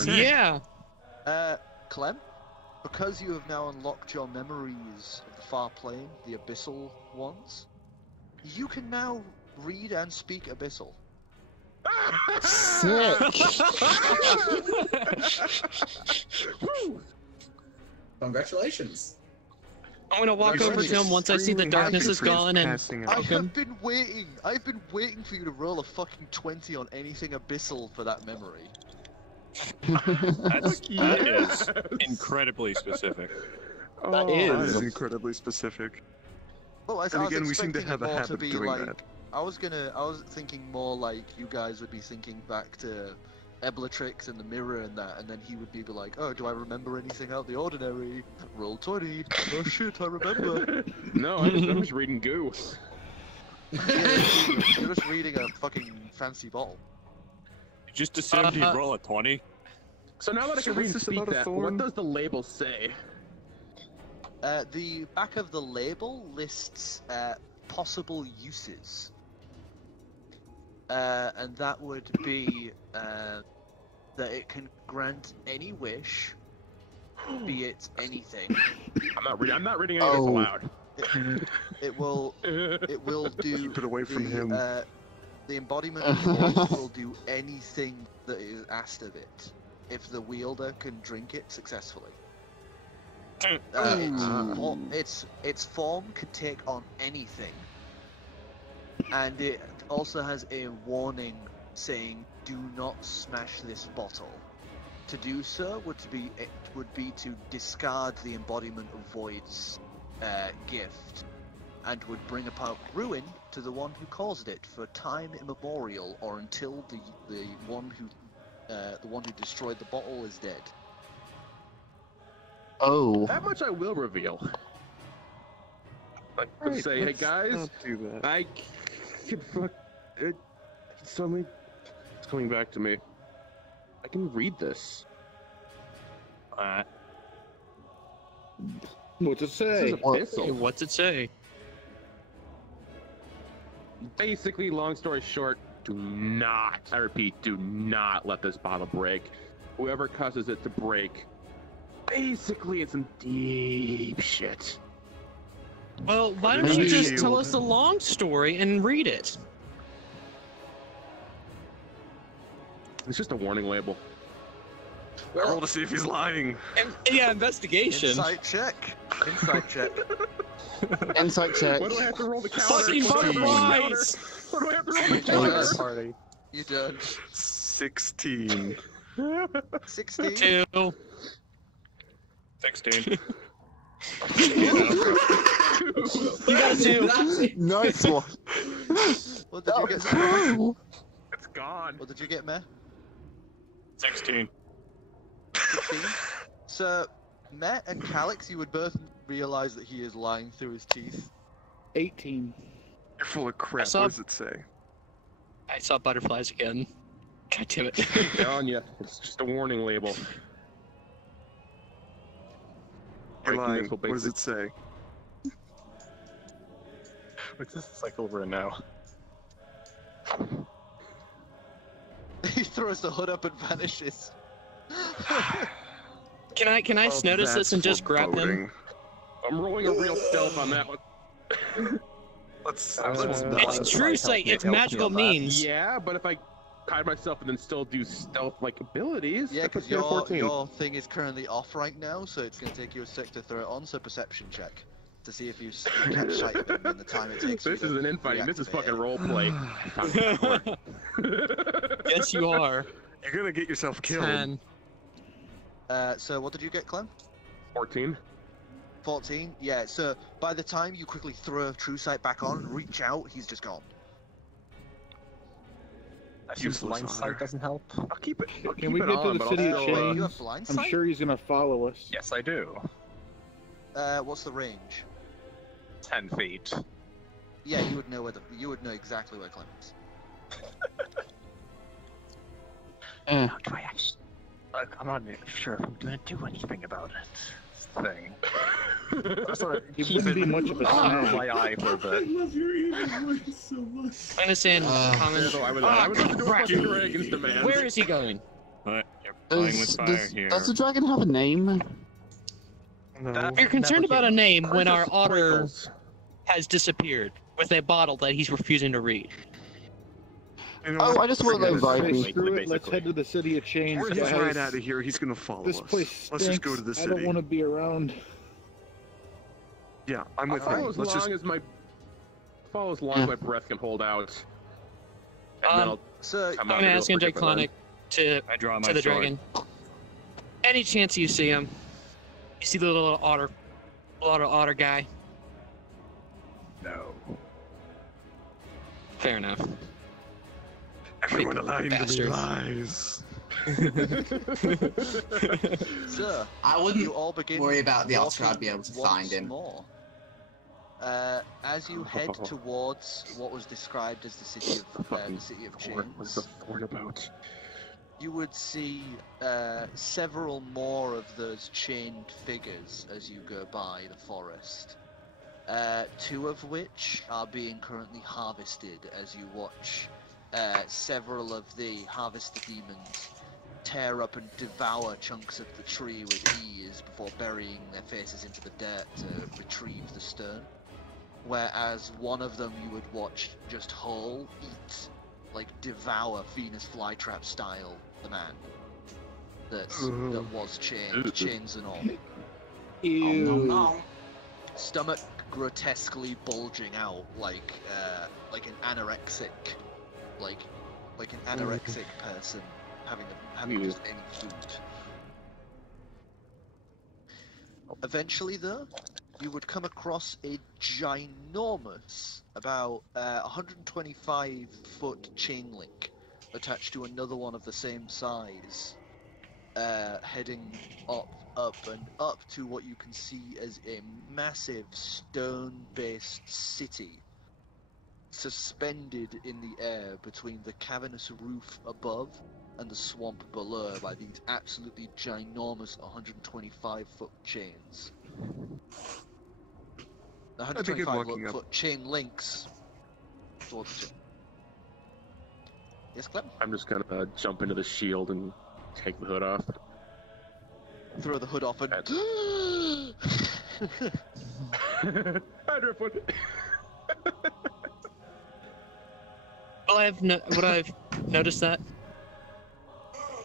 Yeah. Clem, because you have now unlocked your memories of the far plane, the abyssal ones, you can now read and speak abyssal. Sick. Congratulations. I'm gonna walk over to him once I see the darkness is gone and I have been waiting. I've been waiting for you to roll a fucking 20 on anything abyssal for that memory. That is incredibly specific. That is incredibly specific. Well, I And was again, we seem to expecting have it a more habit to of be doing like, that. I was thinking more like you guys would be thinking back to Eblatrix and the mirror and that, and then he would be like, "Oh, do I remember anything out of the ordinary? Roll 20. Oh shit, I remember." No, I'm just reading goo. You're just reading a fucking fancy bottle. You just assumed he'd roll a 20? So now that I can read and speak that, what does the label say? The back of the label lists possible uses. And that would be that it can grant any wish, be it anything. I'm not reading any of this aloud. It will do. Keep it away from him. The embodiment of void will do anything that is asked of it, if the wielder can drink it successfully. Its form can take on anything, and it also has a warning saying, "Do not smash this bottle." To do so would be to discard the embodiment of void's gift, and would bring about ruin to the one who caused it for time immemorial, or until the one who destroyed the bottle is dead. Oh. That much I will reveal. Right, Say, hey let's guys, not do that. I can fuck. Suddenly, it's coming back to me. I can read this. What's it say? What's it say? Basically, long story short, do not, I repeat, do not let this bottle break. Whoever causes it to break, basically it's some deep shit. Well, why don't you just tell us the long story and read it? It's just a warning label. I roll to see if he's lying. Yeah, investigation. Insight check. Insight check. Insight check. What do I have to roll the counter? Fucking butterflies! What do I have to roll the counter? Party. You done. 16. 16. 2. 16. You got a 2. Nice one. What did you get? It's gone. What did you get, Meh? 16. 16. So, Meh and Calix, you would both realize that he is lying through his teeth. 18. You're full of crap. saw- What does it say? I saw butterflies again. God damn it. They're on you. It's just a warning label. You're Breaking lying. this will What does it say? What's this cycle we're in now? He throws the hood up and vanishes. Can I notice this and just grab him? I'm rolling a real stealth on that one. It's true sight. It's magical means. Yeah, but if I hide myself and then still do stealth-like abilities, Yeah, that puts because me at 14. your thing is currently off right now, so it's going to take you a sec to throw it on. So perception check to see if you catch sight of him in the time it takes. This isn't infighting. This is fucking roleplay. Yes, you are. You're gonna get yourself killed. 10. So what did you get, Clem? 14. 14? Yeah, so by the time you quickly throw True Sight back on and reach out, he's just gone. I assume blind sight doesn't help. I'll keep it. Can we get to the city of chains? You have blind I'm sight? sure he's gonna follow us. Yes, I do. What's the range? 10 feet. Yeah, you would know exactly where Clem is. Do I actually? Look, I'm not sure if I'm gonna do anything about it. This thing. He wouldn't be much of a snag. my eye for a bit. love your evil voice so much. I understand comments. I would have to do a fucking dragon's demand. Where is he going? But you're playing with fire here. Does the dragon have a name? No. You're concerned about a name when our Just otter sprinkles. has disappeared with a bottle that he's refusing to read. You know Oh, what? I just want to invite Hey, me. screw it, let's head to the city of chains, We're guys. right out of here. He's gonna follow This us. place Let's just go to stinks. the I city. don't want to be around. Yeah, I'm with Follow him. as Let's long just. as my my breath can hold out. And then I'll So come I'm out gonna and ask do a Andrei forgive and Klonik to I draw my the sword. dragon. Any chance you see him? You see the little otter guy? No. Fair enough. Everyone alive to me Bastards. lies. Sir, I wouldn't you all begin worry about the otter. walking I'd be able to once find him. More. As you head towards what was described as the city of What's the Chains, thorn about? you would see several more of those chained figures as you go by the forest. Two of which are being currently harvested as you watch several of the harvester demons tear up and devour chunks of the tree with ease before burying their faces into the dirt to retrieve the stone. Whereas one of them you would watch just whole eat, like devour Venus flytrap style, the man that was chained, chains and all. Ew. Stomach grotesquely bulging out like an anorexic, like an anorexic person having just any food. Eventually, though, you would come across a ginormous, about 125-foot chain link attached to another one of the same size, heading up and up to what you can see as a massive stone-based city suspended in the air between the cavernous roof above and the swamp below by these absolutely ginormous 125-foot chains. The begin walking 125-foot chain links towards the city. Yes, Clem? I'm just gonna jump into the shield and take the hood off. Throw the hood off and... Hi, Driftwood. Would I've noticed that?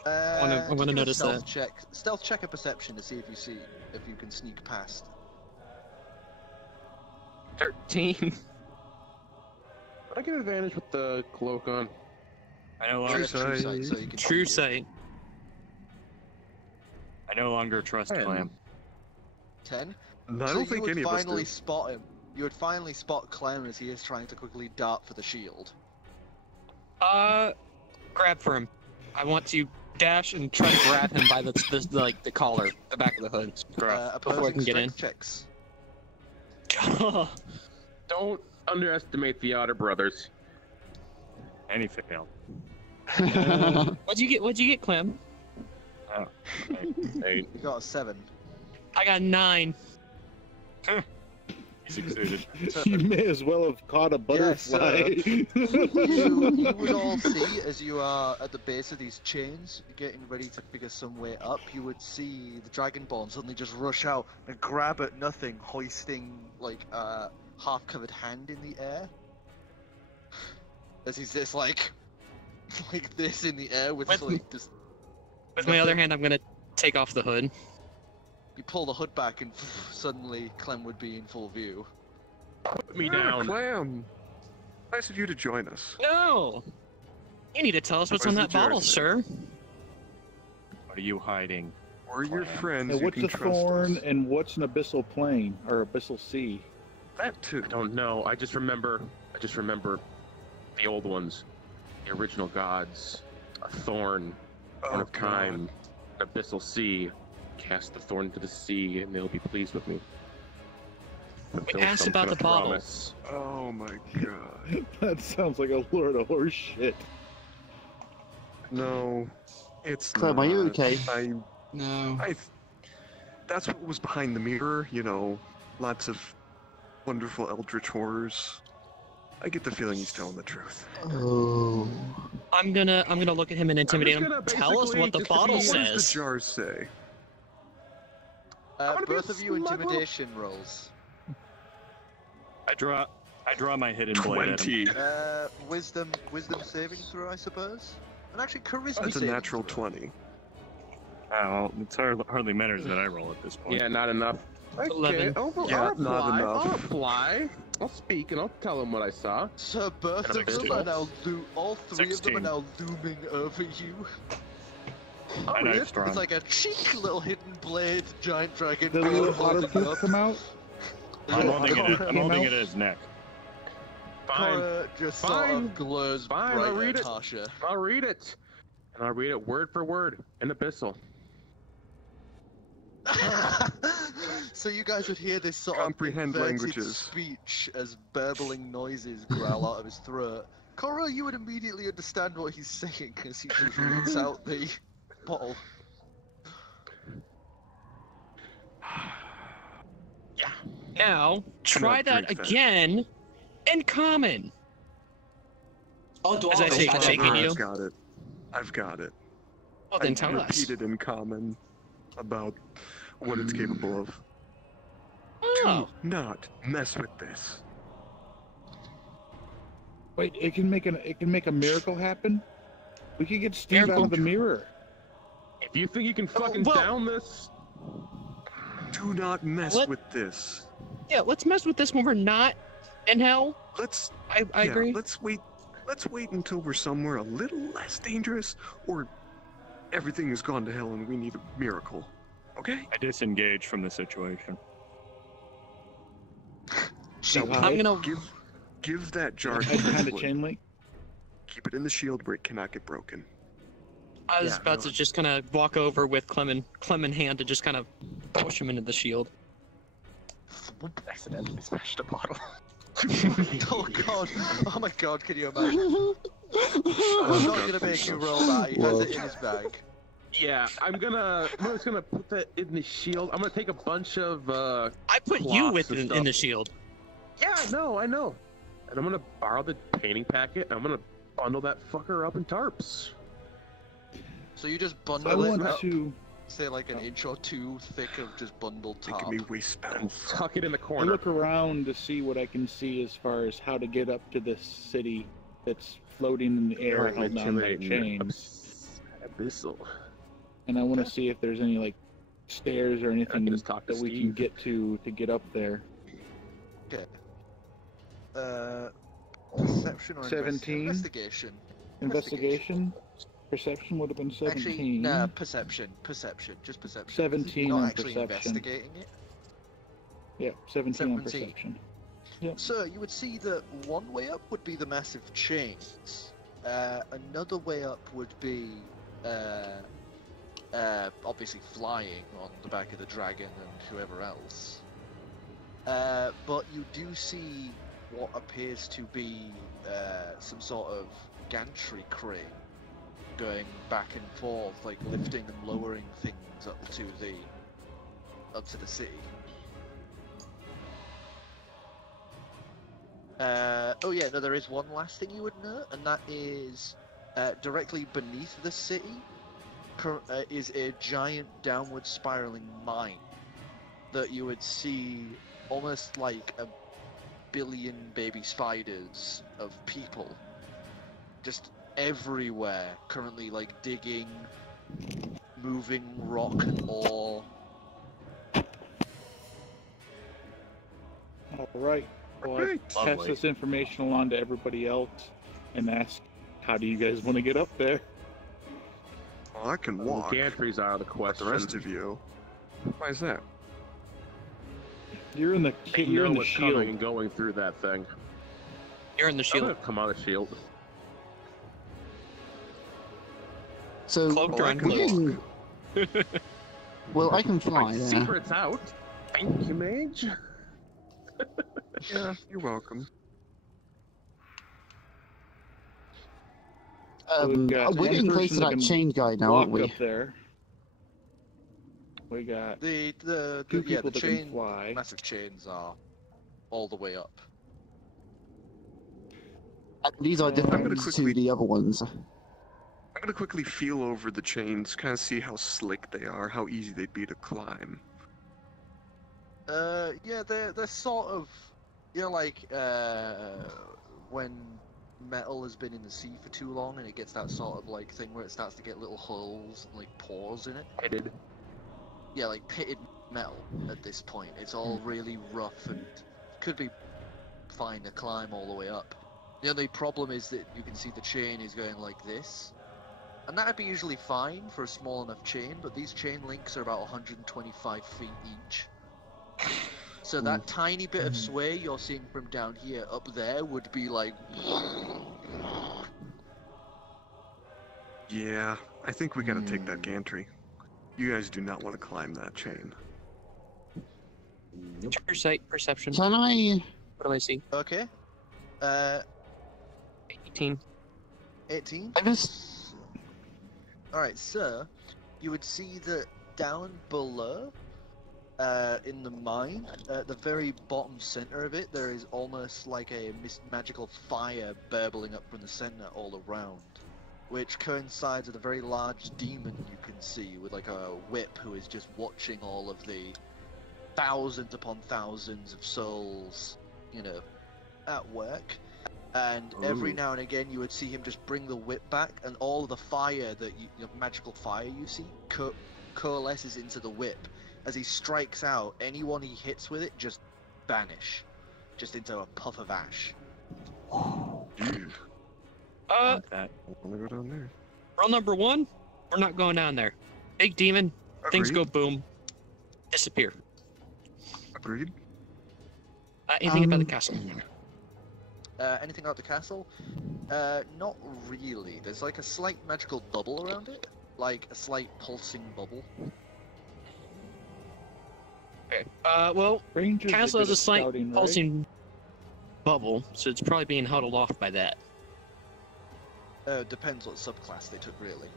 I wanna give a notice stealth that. check. Stealth check a perception to see if you can sneak past. 13. Would I get advantage with the cloak on? I no True longer sight, so you can True see it. sight. I no longer trust 10. Clam. 10. I So don't you think would any of us finally do. spot him. You would finally spot Clem as he is trying to quickly dart for the shield. Grab for him. I want to dash and try to grab him by the collar, the back of the hood. Grab. Before I Opposing can get in. strength checks. Don't underestimate the Otter brothers. Any fail. What'd you get, Clem? Oh. Hey. You got a 7. I got 9. He succeeded. You may as well have caught a butterfly. you would all see, as you are at the base of these chains, getting ready to figure some way up, you would see the Dragonborn suddenly just rush out and grab at nothing, hoisting like a half-covered hand in the air. As he's just like this in the air with like just. With my other hand, I'm gonna take off the hood. You pull the hood back, and suddenly Clem would be in full view. Put me down. Clam! Nice of you to join us. No! You need to tell us what's on Where's that the bottle, jersey? sir. What are you hiding? We're your friends. And You what's can a trust thorn us. and what's an abyssal plane or abyssal sea? That too. I don't know. I just remember the old ones, the original gods, a thorn, one of time, an abyssal sea. Cast the thorn to the sea, and they'll be pleased with me. Fulfill asked some about kind the of bottle. promise. Oh my god. That sounds like a Lord of Horse shit. No, it's Clem, not. are you okay? No. That's what was behind the mirror, you know, lots of wonderful eldritch horrors. I get the feeling he's telling the truth. Oh. I'm gonna look at him and intimidate him. Tell us what the bottle What does the says. jar say? Both be a of you smug little- intimidation rolls. I draw my hidden blade at him. 20. Wisdom saving throw, I suppose. And actually, charisma That's a saving natural throw. 20. Well, it hardly matters that I roll at this point. Yeah, not enough. Okay, 11. Yeah, I'll apply. not enough. I'll apply. I'll speak and I'll tell them what I saw. So both And a of them 16. are now all three of them are 16. now looming over you. I know it's strong. It's like a cheek little hidden blade, giant dragon. Does the little otter holding poop up. come out? I'm holding it. Came I'm holding out? it at his neck. Fine. Korro just sort Fine. of glows Fine, bright I'll read at it. Tasha. I'll read it. And I'll read it word for word in abyssal. So you guys would hear this sort Comprehend of inverted languages. speech as burbling noises growl out of his throat. Korro, you would immediately understand what he's saying as he just reads out the bottle. Now, try not that drink that. again in common. Oh, do As I say, have shaking it? you. I've got it. Well, then I tell us. repeated in common about what it's capable of. Oh, Do not mess with this. Wait, it can make a miracle happen? We could get Steve out Miracle? of the mirror. If you think you can fucking well- down this, Do not mess What? with this. yeah. Let's mess with this when we're not in hell. Let's I yeah, agree. Let's wait until we're somewhere a little less dangerous, or everything has gone to hell and we need a miracle. Okay? I disengage from the situation. So I'm gonna. Give that jar I to kind of Driftwood. chain link. Keep it in the shield where it cannot get broken. I was Yeah, about to just kind of walk over with Clem in hand to just kind of push him into the shield. Accidentally smashed a bottle. Oh god! Oh my god! Can you imagine? I'm not gonna make you roll that. He has it in his bag. yeah, I'm just gonna put that in the shield. I'm gonna take a bunch of I put you Cloths with and in stuff. the shield. Yeah, I know. And I'm gonna borrow the painting packet, and I'm gonna bundle that fucker up in tarps. So you just I bundle it want up, to. say like an inch or two thick of just bundled Making top. me waste spells. Tuck it in the I corner. look around to see what I can see as far as how to get up to this city that's floating in the air, Alright, held down by intimidating. chains. Abyssal. And I want to see if there's any like stairs or I anything can just talk to that we can Steve. get to get up there. Okay. Perception or 17? investigation? Investigation, perception would have been 17. Actually, nah, perception, just perception. 17 You're not on actually perception. investigating it. Yeah, 17 on 17. perception. So you would see that one way up would be the massive chains. Another way up would be obviously flying on the back of the dragon and whoever else. But you do see what appears to be some sort of gantry crane going back and forth, like lifting and lowering things up to the city. Oh yeah, no, there is one last thing you would note, and that is directly beneath the city is a giant downward spiraling mine that you would see almost like a billion baby spiders of people just everywhere, currently like digging, moving rock and ore. Alright, well, I pass Lovely. this information along to everybody else and ask, how do you guys want to get up there? Well, I can The walk. gantries out of the But question. the rest of you. Why is that? You're in the They you're know in the what's coming shield. and going through that thing. You're in the I'm shield. gonna come out of the shield. So Cloaked or Well, I can uncloaked? walk. well, I can My fly there. secret's out. Thank you, mage. Yeah, you're welcome. We've got We're one getting close person to that that can chain guy now, walk aren't we? up there. We got The two yeah, people the that can chain, fly. massive chains are all the way up. And these are I'm different gonna to quickly- the other ones. I'm gonna quickly feel over the chains, kind of see how slick they are, how easy they'd be to climb. Yeah, they're sort of, you know, like when metal has been in the sea for too long and it gets that sort of like thing where it starts to get little holes and like pores in it. Headed. Yeah, like pitted metal at this point. It's all really rough and could be fine to climb all the way up. The only problem is that you can see the chain is going like this. And that'd be usually fine for a small enough chain, but these chain links are about 125 feet each. So that tiny bit of sway you're seeing from down here up there would be like... Yeah, I think we gotta take that gantry. You guys do not want to climb that chain. What's your sight perception? Can I? What do I see? Okay. 18. 18? I just. Alright, so you would see that down below, in the mine, at the very bottom center of it, there is almost like a magical fire burbling up from the center all around, which coincides with a very large demon you can see with like a whip who is just watching all of the thousands upon thousands of souls, you know, at work. And every now and again you would see him just bring the whip back, and all of the fire that magical fire you see coalesces into the whip. As he strikes out, anyone he hits with it just vanish, just into a puff of ash. Dude, That. I wanna go down there. Rule number 1, we're not going down there. Big demon, things go Agreed. boom, disappear. Agreed. Anything about the castle? Anything about the castle? Not really. There's like a slight magical bubble around it, like a slight pulsing bubble. Okay. Well, Rangers are castle good has a at slight scouting, right? pulsing bubble, so it's probably being huddled off by that. Depends what subclass they took, really.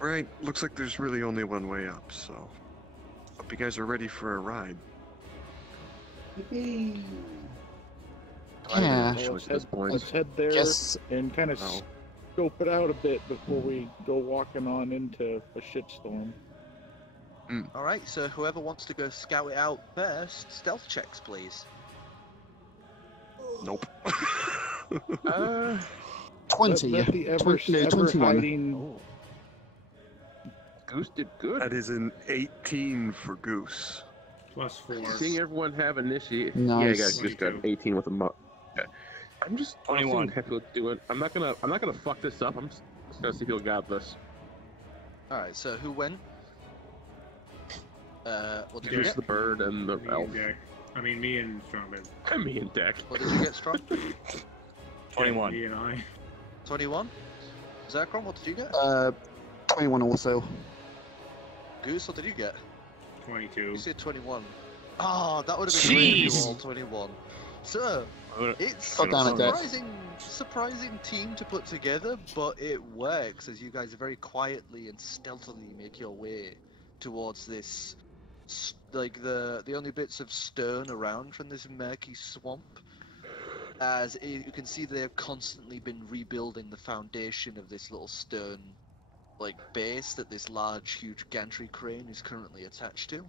Right, looks like there's really only one way up, so... Hope you guys are ready for a ride. Yeah. Well, Well, at this point. let's head there Yes. and kind of No. scope it out a bit before we go walking on into a shitstorm. Alright, so whoever wants to go scout it out first, stealth checks, please. Nope. 20. Let the ever, 21. hiding. Goose did good. That is an 18 for Goose. +4. Seeing everyone have initiate. Nice. Yeah, I got Goose got 22. 18 with a mo. Okay. I'm just 21. happy with doing. I'm not gonna fuck this up. I'm just gonna see if he'll got this. Alright, so who went? What did you Goose get? the bird and the Me elf. and Deck. I mean, me and StrongBad. Me and Deck. What did you get, Strong? 21. Me and I. 21? Zerkron, what did you get? 21 also. Goose, what did you get? 22. You said 21. Oh, that would have been great if you Jeez. all 21. So, it's God damn it, Dad. surprising team to put together, but it works as you guys very quietly and stealthily make your way towards this the only bits of stone around from this murky swamp. As you can see, they've constantly been rebuilding the foundation of this little stone, like, base that this large, huge gantry crane is currently attached to.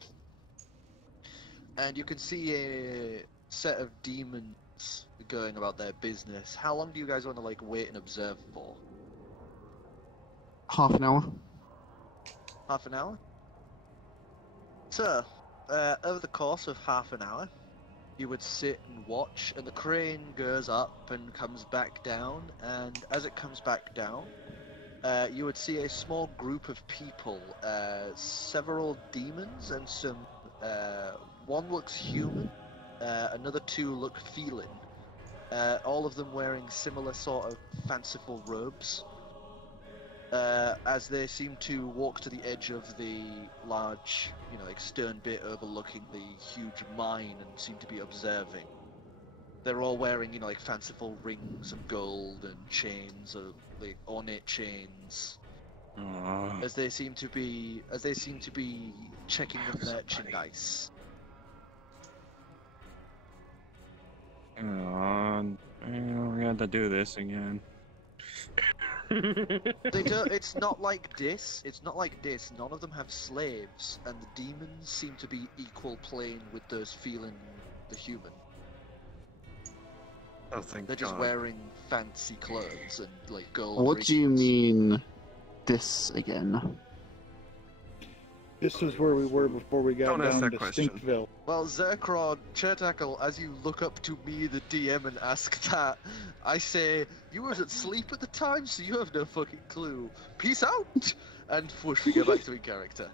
And you can see a set of demons going about their business. How long do you guys want to, like, wait and observe for? Half an hour. Half an hour? So, over the course of half an hour, you would sit and watch, and the crane goes up and comes back down, and as it comes back down, you would see a small group of people, several demons and some, one looks human, another two look feline, all of them wearing similar sort of fanciful robes, as they seem to walk to the edge of the large, like stern bit overlooking the huge mine and seem to be observing. They're all wearing, like fanciful rings of gold and chains, or like ornate chains. As they seem to be checking the merchandise. We have to do this again. They don't. It's not like this. It's not like this. None of them have slaves, and the demons seem to be equal plane with those feeling the human. Oh, thank They're just God. wearing fancy clothes and like gold. What do you mean, this again? This is where we were before we got Don't ask down that to question. Stinkville. Well, Zerkron, Chertackle, as you look up to me, the DM, and ask that, I say, you was asleep at the time, so you have no fucking clue. Peace out! And whoosh, we go back to in character.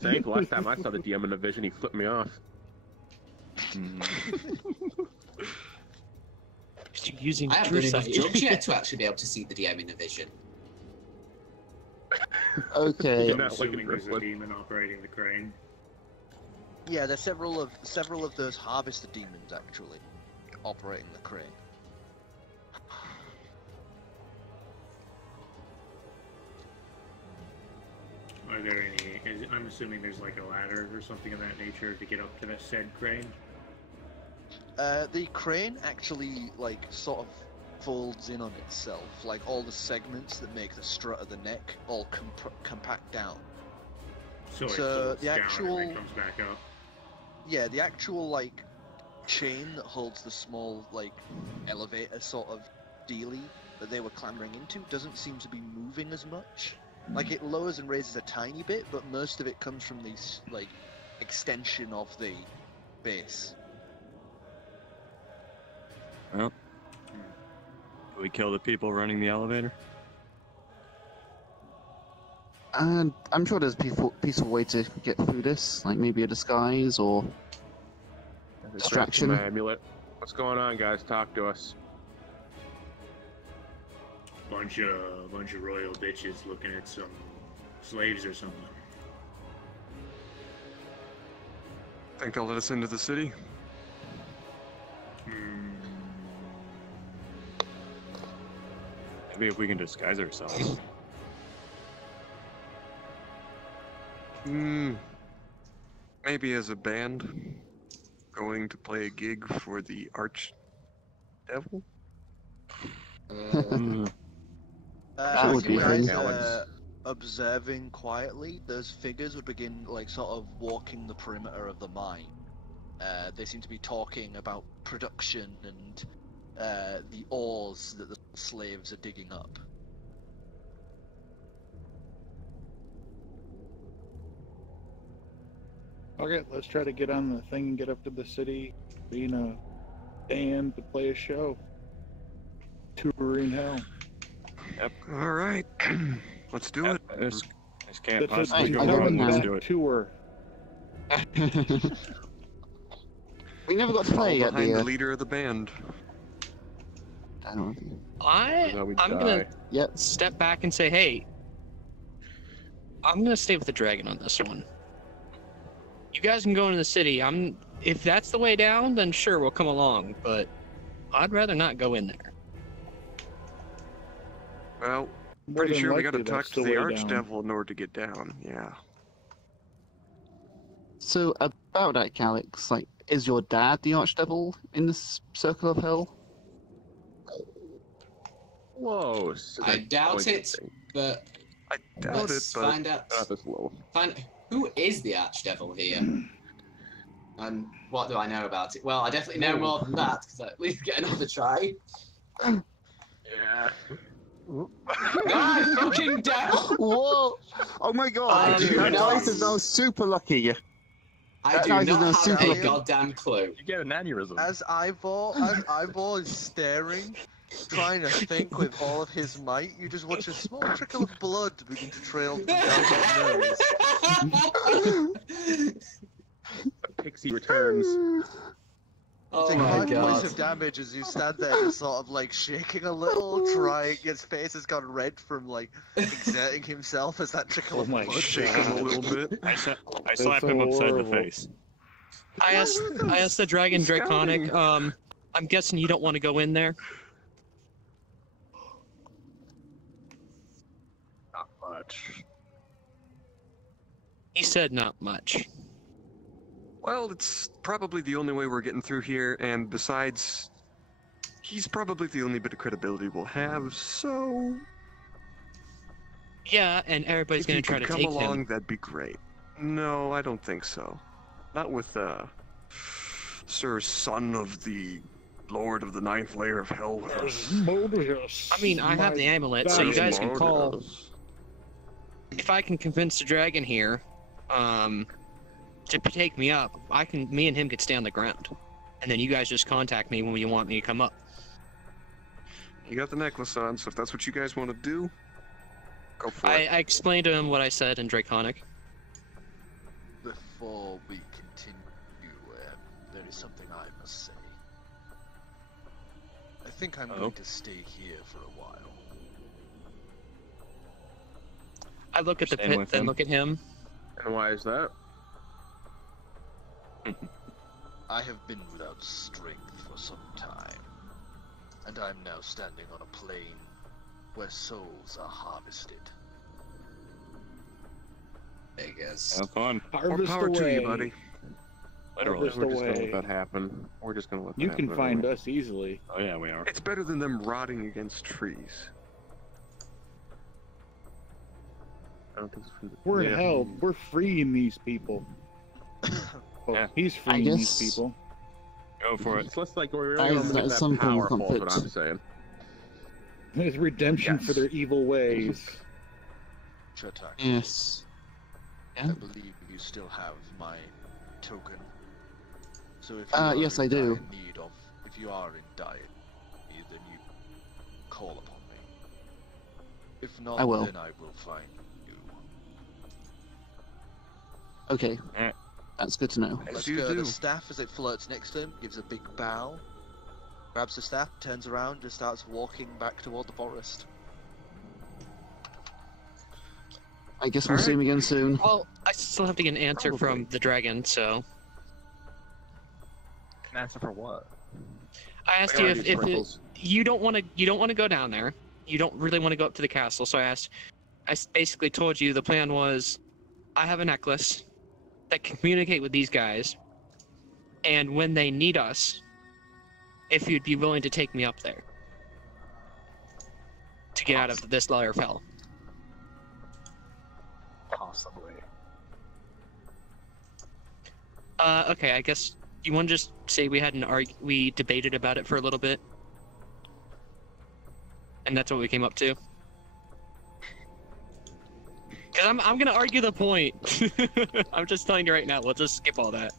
Thank last time I saw the DM in a vision, he flipped me off. Using I haven't done enough jumps yet to actually be able to see the DM in a vision. Okay. I'm assuming there's a demon operating the crane. Yeah, there's several of those harvester demons actually operating the crane. Are there any? I'm assuming there's like a ladder or something of that nature to get up to the said crane. The crane actually, like, sort of folds in on itself. Like, all the segments that make the strut of the neck all compact down. So it So folds the down actual, and then comes back up. yeah, the actual, like, chain that holds the small, like, elevator sort of dealie that they were clambering into doesn't seem to be moving as much. Like, it lowers and raises a tiny bit, but most of it comes from this, like, extension of the base. Well, do we kill the people running the elevator? And I'm sure there's a peaceful way to get through this, like maybe a disguise or distraction. My amulet. What's going on, guys? Talk to us. Bunch of royal bitches looking at some slaves or something. Think they'll let us into the city? Maybe if we can disguise ourselves. Maybe as a band, going to play a gig for the Archdevil? That would As be you guys fun. are observing quietly, those figures would begin, like, sort of walking the perimeter of the mine. They seem to be talking about production and the ores that the slaves are digging up. Okay, let's try to get on the thing and get up to the city. Be in a band to play a show. Touring hell. Yep. All right, let's do it. This can't That's possibly I go don't wrong. know. Let's do it. Tour. We never got to play All yet, behind the the leader of the band. I don't know. I'm gonna step back and say, hey, I'm gonna stay with the dragon on this one. You guys can go into the city. If that's the way down, then sure, we'll come along. But I'd rather not go in there. Well, Pretty sure we gotta likely talk that's to the the way down. Archdevil in order to get down. Yeah. So about that, Calix, like, is your dad the Archdevil in this circle of hell? Whoa. I doubt it, but I doubt it, let's but find out. Not this low. Who is the Archdevil here? And what do I know about it? Well, I definitely know more than that, because I at least get another try. Yeah. God, fucking devil! Whoa! Oh my god! I do That not- dice is now super lucky. I That do guy's not no have super a lucky. goddamn clue. You get an aneurysm. As Ivor is staring, trying to think with all of his might, you just watch a small trickle of blood begin to trail from down his nose. Pixie returns. Oh Take my 5 points god. of damage as you stand there, just sort of like shaking a little, trying. His face has gone red from like exerting himself as that trickle Oh of my blood. shaking a little bit. I slap him upside the horrible. face. I asked the dragon Draconic. I'm guessing you don't want to go in there. Not much. He said not much. Well, it's probably the only way we're getting through here, and besides, he's probably the only bit of credibility we'll have, so Yeah, and everybody's if gonna you try could to come take along, him. that'd be great. No, I don't think so. Not with, Sir Son of the Lord of the Ninth Layer of Hell. I mean, I have the amulet, so you guys can call. If I can convince the dragon here, to take me up, me and him could stay on the ground, and then you guys just contact me when you want me to come up. You got the necklace on, so if that's what you guys want to do, go for I it. explained to him what I said in Draconic. Before we continue, there is something I must say. I think I'm going to stay here for a while. I look at the Stand pit, with then him. look at him. And why is that? I have been without strength for some time, and I'm now standing on a plain where souls are harvested. I guess. Have fun. More Harvest power to away. you, buddy. Literally. Harvest We're just gonna away. let that happen. We're just gonna let that You happen. can find us easily. Oh yeah, we are. It's better than them rotting against trees. I don't think it's from the... We're yeah. hell. We're freeing these people. Oh, Yeah. he's freeing these guess- people. Go for it. It's less like we're That really is- gonna that get is that some form of powerful, is what conflict. I'm saying. There's redemption for Yes. their evil ways. Chetak, Yes. I Yeah? believe you still have my token. So if you Yes, I do. if you are in dire need, then you call upon me. If not, I will. then I will find you. Okay. Eh. That's good to know. As Let's you go. do. The staff, as it flirts next to him, gives a big bow, grabs the staff, turns around, and starts walking back toward the forest. I guess we'll see him again soon. Well, I still have to get an answer Probably. from the dragon, so An answer for what? I asked you if you don't want to go down there. You don't really want to go up to the castle, so I basically told you the plan was, I have a necklace that can communicate with these guys, and when they need us, if you'd be willing to take me up there to get out of this layer of hell. Possibly. Okay, I guess you want to just say we debated about it for a little bit, and that's what we came up to. Because I'm gonna argue the point. I'm just telling you right now. We'll just skip all that.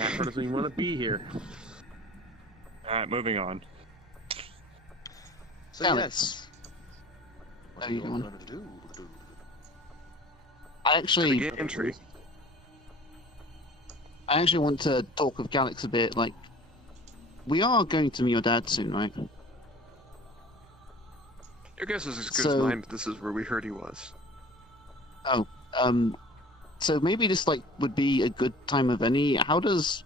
Afro doesn't even want to be here. Alright, moving on. So Calix. yes. What How are you you doing? going to do? I actually The entry. want to talk with Calix a bit. Like, we are going to meet your dad soon, right? Your guess is as good So- as mine, but this is where we heard he was. So maybe this like would be a good time of any. How does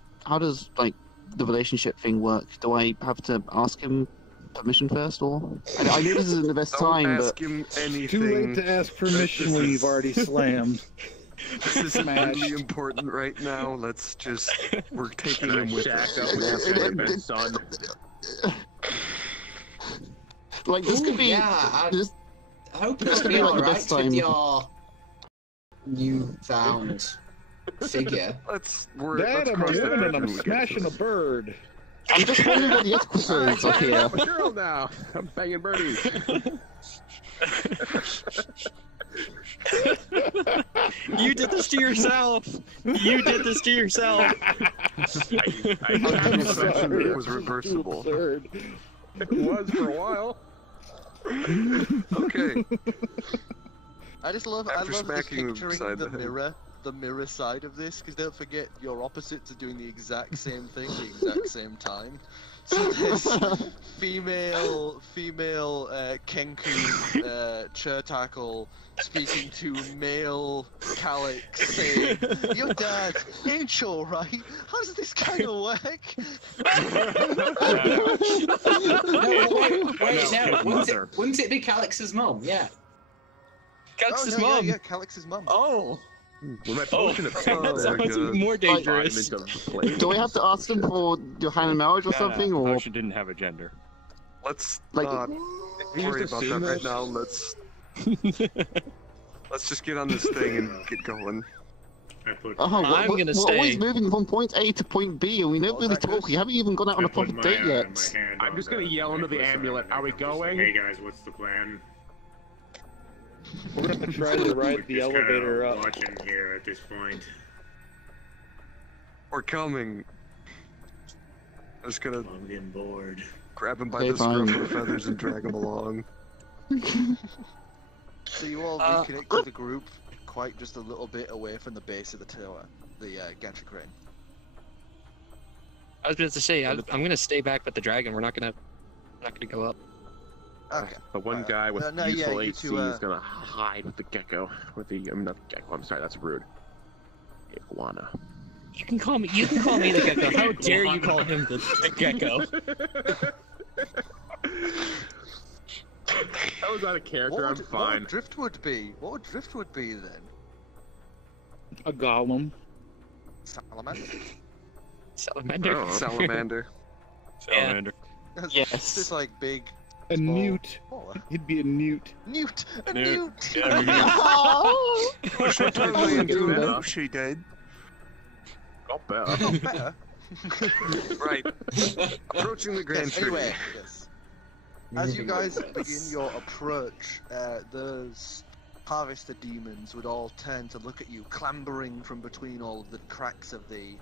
like the relationship thing work? Do I have to ask him permission first, or I know this isn't the best Don't time, ask but him anything. Too late to ask permission when you've already slammed. This isn't really important right now. Let's just we're taking him with us. Son. Like this could be. Yeah, This, I hope this it'll could be be like the alright best with time. your newfound figure. Dad, I'm a woman and I'm smashing a bird. I'm just wondering what the ethical concerns are here. I'm a girl now. I'm banging birdies. You did this to yourself. You did this to yourself. It was reversible. It was for a while. Okay. I just love After just smacking him picturing beside the the head. mirror side of this, because don't forget your opposites are doing the exact same thing the exact same time. So there's female Kenku Chertackle speaking to male Calix saying, "Your dad ain't you alright? How does this kind of work?" Wait, no. Wouldn't it be Calix's mum? Yeah. Calix's mum. Yeah, Calix's mum. Oh. With my potion of That's more dangerous. Do we have to ask them for your hand in marriage or something, or Potion didn't have a gender. Let's like? not worry about that right now. Let's just get on this thing and get going. I'm gonna we're stay. always moving from point A to point B, and we never really talk. We haven't even gone out on a proper date yet. I'm just gonna yell into the amulet. Are we going? Hey guys, what's the plan? We're gonna try to ride the Just kinda elevator up. watching here at this point. We're coming. I'm just gonna I'm getting bored. grab him by Okay, the scruff fine. of the feathers and drag him along. So you all reconnect with the group, quite just a little bit away from the base of the tower, the gantry crane. I was about to say, I'm gonna stay back with the dragon. We're not gonna go up. Okay. The one guy with no, yeah, useful you AC two, is gonna hide with the gecko. With the not the gecko. I'm sorry, that's rude. Iguana. You can call me the gecko. How dare you call him the gecko? That was out of character. I'm fine. What would driftwood be? What would driftwood be then? A golem. Salamander. Salamander. Oh, salamander. Salamander. Yes. This like big. A small- newt. smaller. He'd be a newt. Newt. A Newt. newt. Yeah, Push her totally into it. No, she did. Got better. Oh, better. Right. Approaching the grand Yes, tree. anyway, yes. As you guys begin your approach, those harvester demons would all turn to look at you, clambering from between all of the cracks of the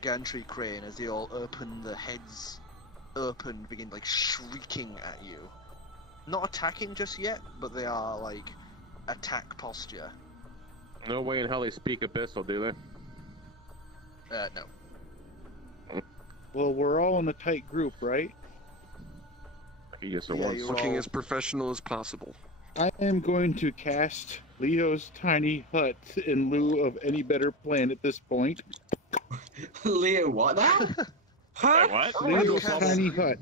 gantry crane as they all open the heads open, begin like shrieking at you. Not attacking just yet, but they are like attack posture. No way in hell they speak abyssal, do they? No. Well, we're all in a tight group, right? Yes, it Yeah, was. you're Looking all- as professional as possible. I am going to cast Leo's tiny hut in lieu of any better plan at this point. Leo, what now? Wait, what? Leo's cast- tiny hut.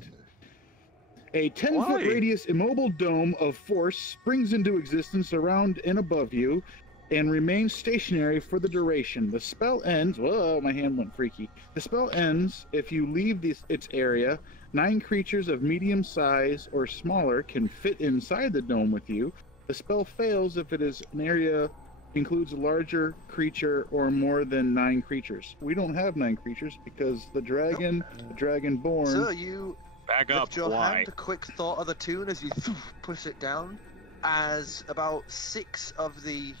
A 10-foot Why? radius immobile dome of force springs into existence around and above you and remains stationary for the duration. The spell ends... Whoa, my hand went freaky. The spell ends if you leave its area. 9 creatures of medium size or smaller can fit inside the dome with you. The spell fails if it is an area includes a larger creature or more than 9 creatures. We don't have 9 creatures because the dragon, the dragonborn... So you Back up. lift your Why? hand, a quick thought of the tune as you push it down, as about 6 of the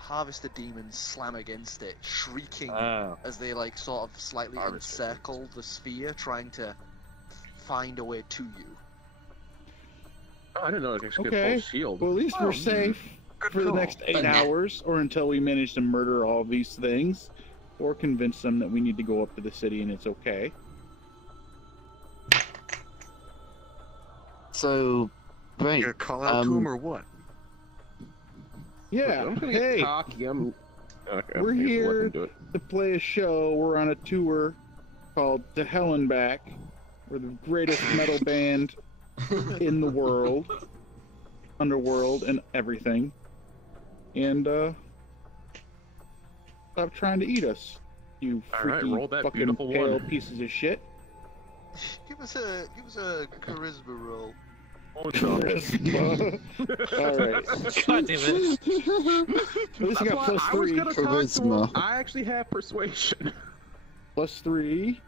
harvester demons slam against it, shrieking Oh. as they like sort of slightly Harvester encircle the sphere, trying to find a way to you. Oh, I didn't know it could get Okay. full shield. Well, at least we're safe Good for the call. next 8 But now- hours, or until we manage to murder all these things, or convince them that we need to go up to the city and it's okay. So, great. You gonna call out to him or what? Yeah, I'm gonna hey, get cocky. Okay, we're okay, here let them do it. to play a show. We're on a tour. called To Hell and Back. We're the greatest metal band in the world, underworld, and everything. And stop trying to eat us, you freaky roll that fucking beautiful pale one. pieces of shit. Give us a charisma roll. Charisma. All right. God damn it. At least I got plus I was 3. gonna talk to Charisma. him. I actually have persuasion. Plus 3.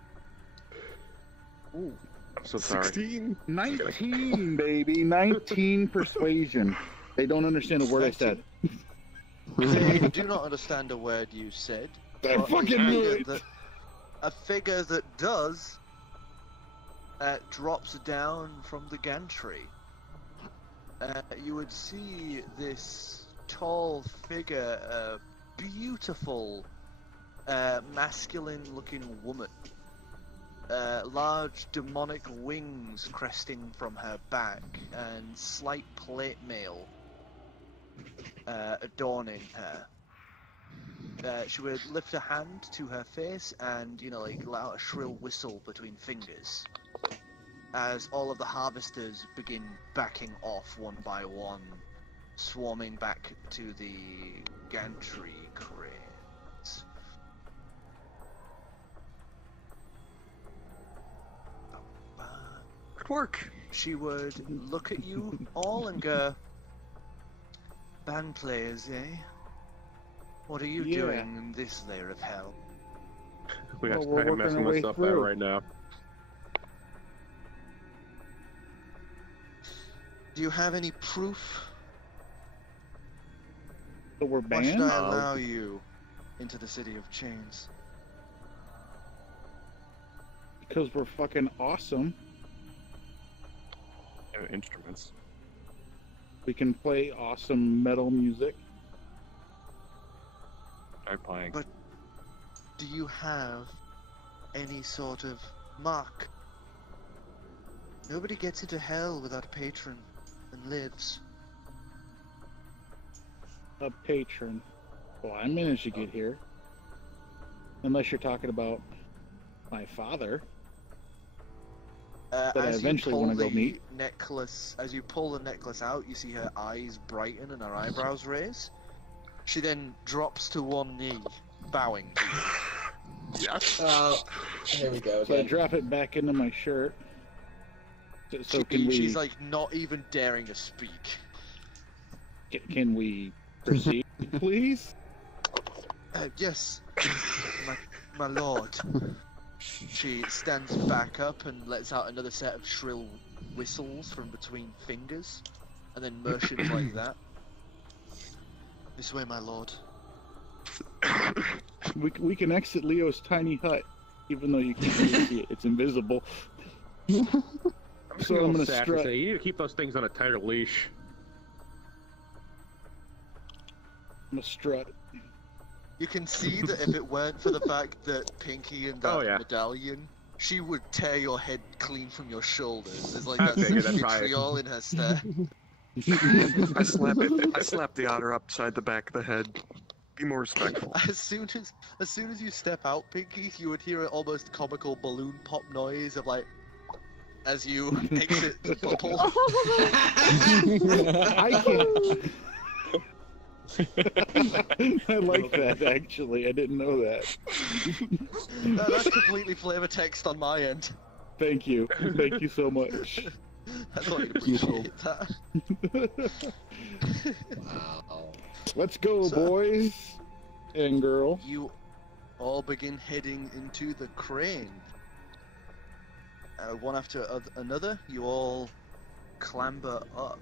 Ooh, I'm so sorry. 16. 19, baby. 19 persuasion. They don't understand a word I said. They do not understand a word you said. I but fucking knew it. A figure that does drops down from the gantry. You would see this tall figure, a beautiful, masculine-looking woman. Large demonic wings cresting from her back, and slight plate mail adorning her. She would lift a hand to her face and, like, let out a shrill whistle between fingers as all of the harvesters begin backing off one by one, swarming back to the gantry crates. Good work. She would look at you all and go, "Band players, eh? What are you doing in this layer of hell?" We got Well, to we're try working messing our with way stuff out through. right now. Do you have any proof? So we're Why should banned? I allow you into the City of Chains? Because we're fucking awesome. Instruments. We can play awesome metal music. Start playing. But do you have any sort of mark? Nobody gets into hell without a patron and lives. A patron. Well, I managed to get here. Unless you're talking about my father. That I As you eventually pull want to go the meet. necklace, as you pull the necklace out, you see her eyes brighten and her eyebrows raise. She then drops to one knee, bowing. Yes. Here we go So I again. drop it back into my shirt. So can we? She's like not even daring to speak. Can we proceed, please? Yes, my lord. She stands back up and lets out another set of shrill whistles from between fingers, and then motions like that. This way, my lord. We can exit Leo's tiny hut, even though you can't really see it. It's invisible. So I'm gonna strut. Say, you need to keep those things on a tighter leash. I'm gonna strut. You can see that if it weren't for the fact that Pinkie and that Oh, yeah. medallion, she would tear your head clean from your shoulders. There's like I that figured that's right. vitriol in her stare. I slap the otter upside the back of the head. Be more respectful. As soon as you step out, Pinkie, you would hear an almost comical balloon pop noise of like, as you exit the bubble. I can't. I like that, actually. I didn't know that. No, that's completely flavor text on my end. Thank you. Thank you so much. I thought you'd appreciate that. Wow. Let's go, So- boys and girl. You all begin heading into the crane. One after another, you all clamber up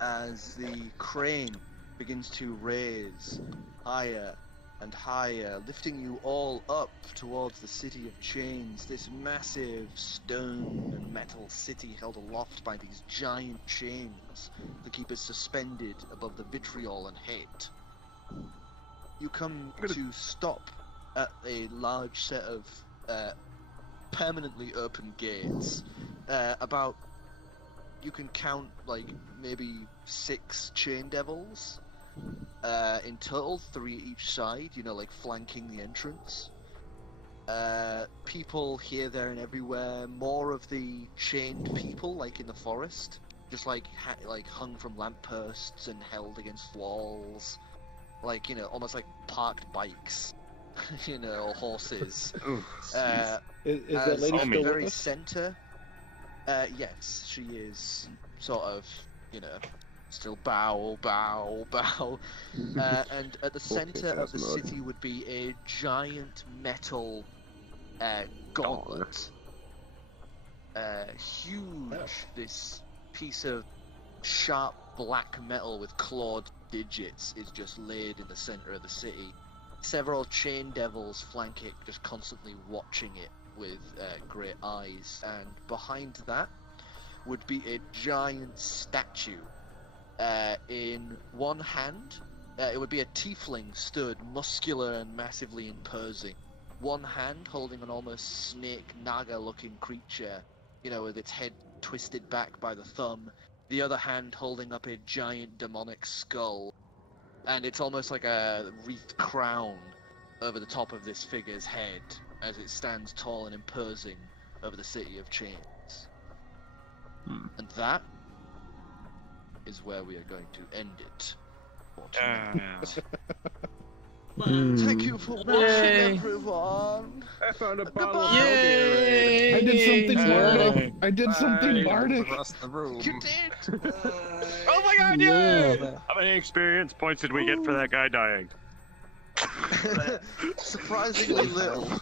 as the crane begins to raise higher and higher, lifting you all up towards the City of Chains, this massive stone and metal city held aloft by these giant chains that keep it suspended above the vitriol and hate. You come to stop at a large set of permanently open gates. You can count like maybe 6 chain devils in total, 3 each side, like flanking the entrance. People here, there, and everywhere. More of the chained people, like in the forest, just like hung from lampposts and held against walls, like almost like parked bikes, or horses. Is that lady at still the very with us? center? Yes, she is sort of, still bow. And at the center of the city would be a giant metal gauntlet. Huge, this piece of sharp black metal with clawed digits is just laid in the center of the city. Several chain devils flank it, just constantly watching it with great eyes, and behind that would be a giant statue. In one hand, it would be a tiefling stood, muscular and massively imposing. One hand holding an almost snake naga-looking creature, with its head twisted back by the thumb. The other hand holding up a giant demonic skull, and it's almost like a wreathed crown over the top of this figure's head, as it stands tall and imposing over the city of chains. And that is where we are going to end it for tonight. Thank you for watching, everyone. I found a bottle of Yay! I did something Bardic. I did something Bye. Bardic. Across the room. You did! Oh my god, yeah! How many experience points did we get for that guy dying? Surprisingly little.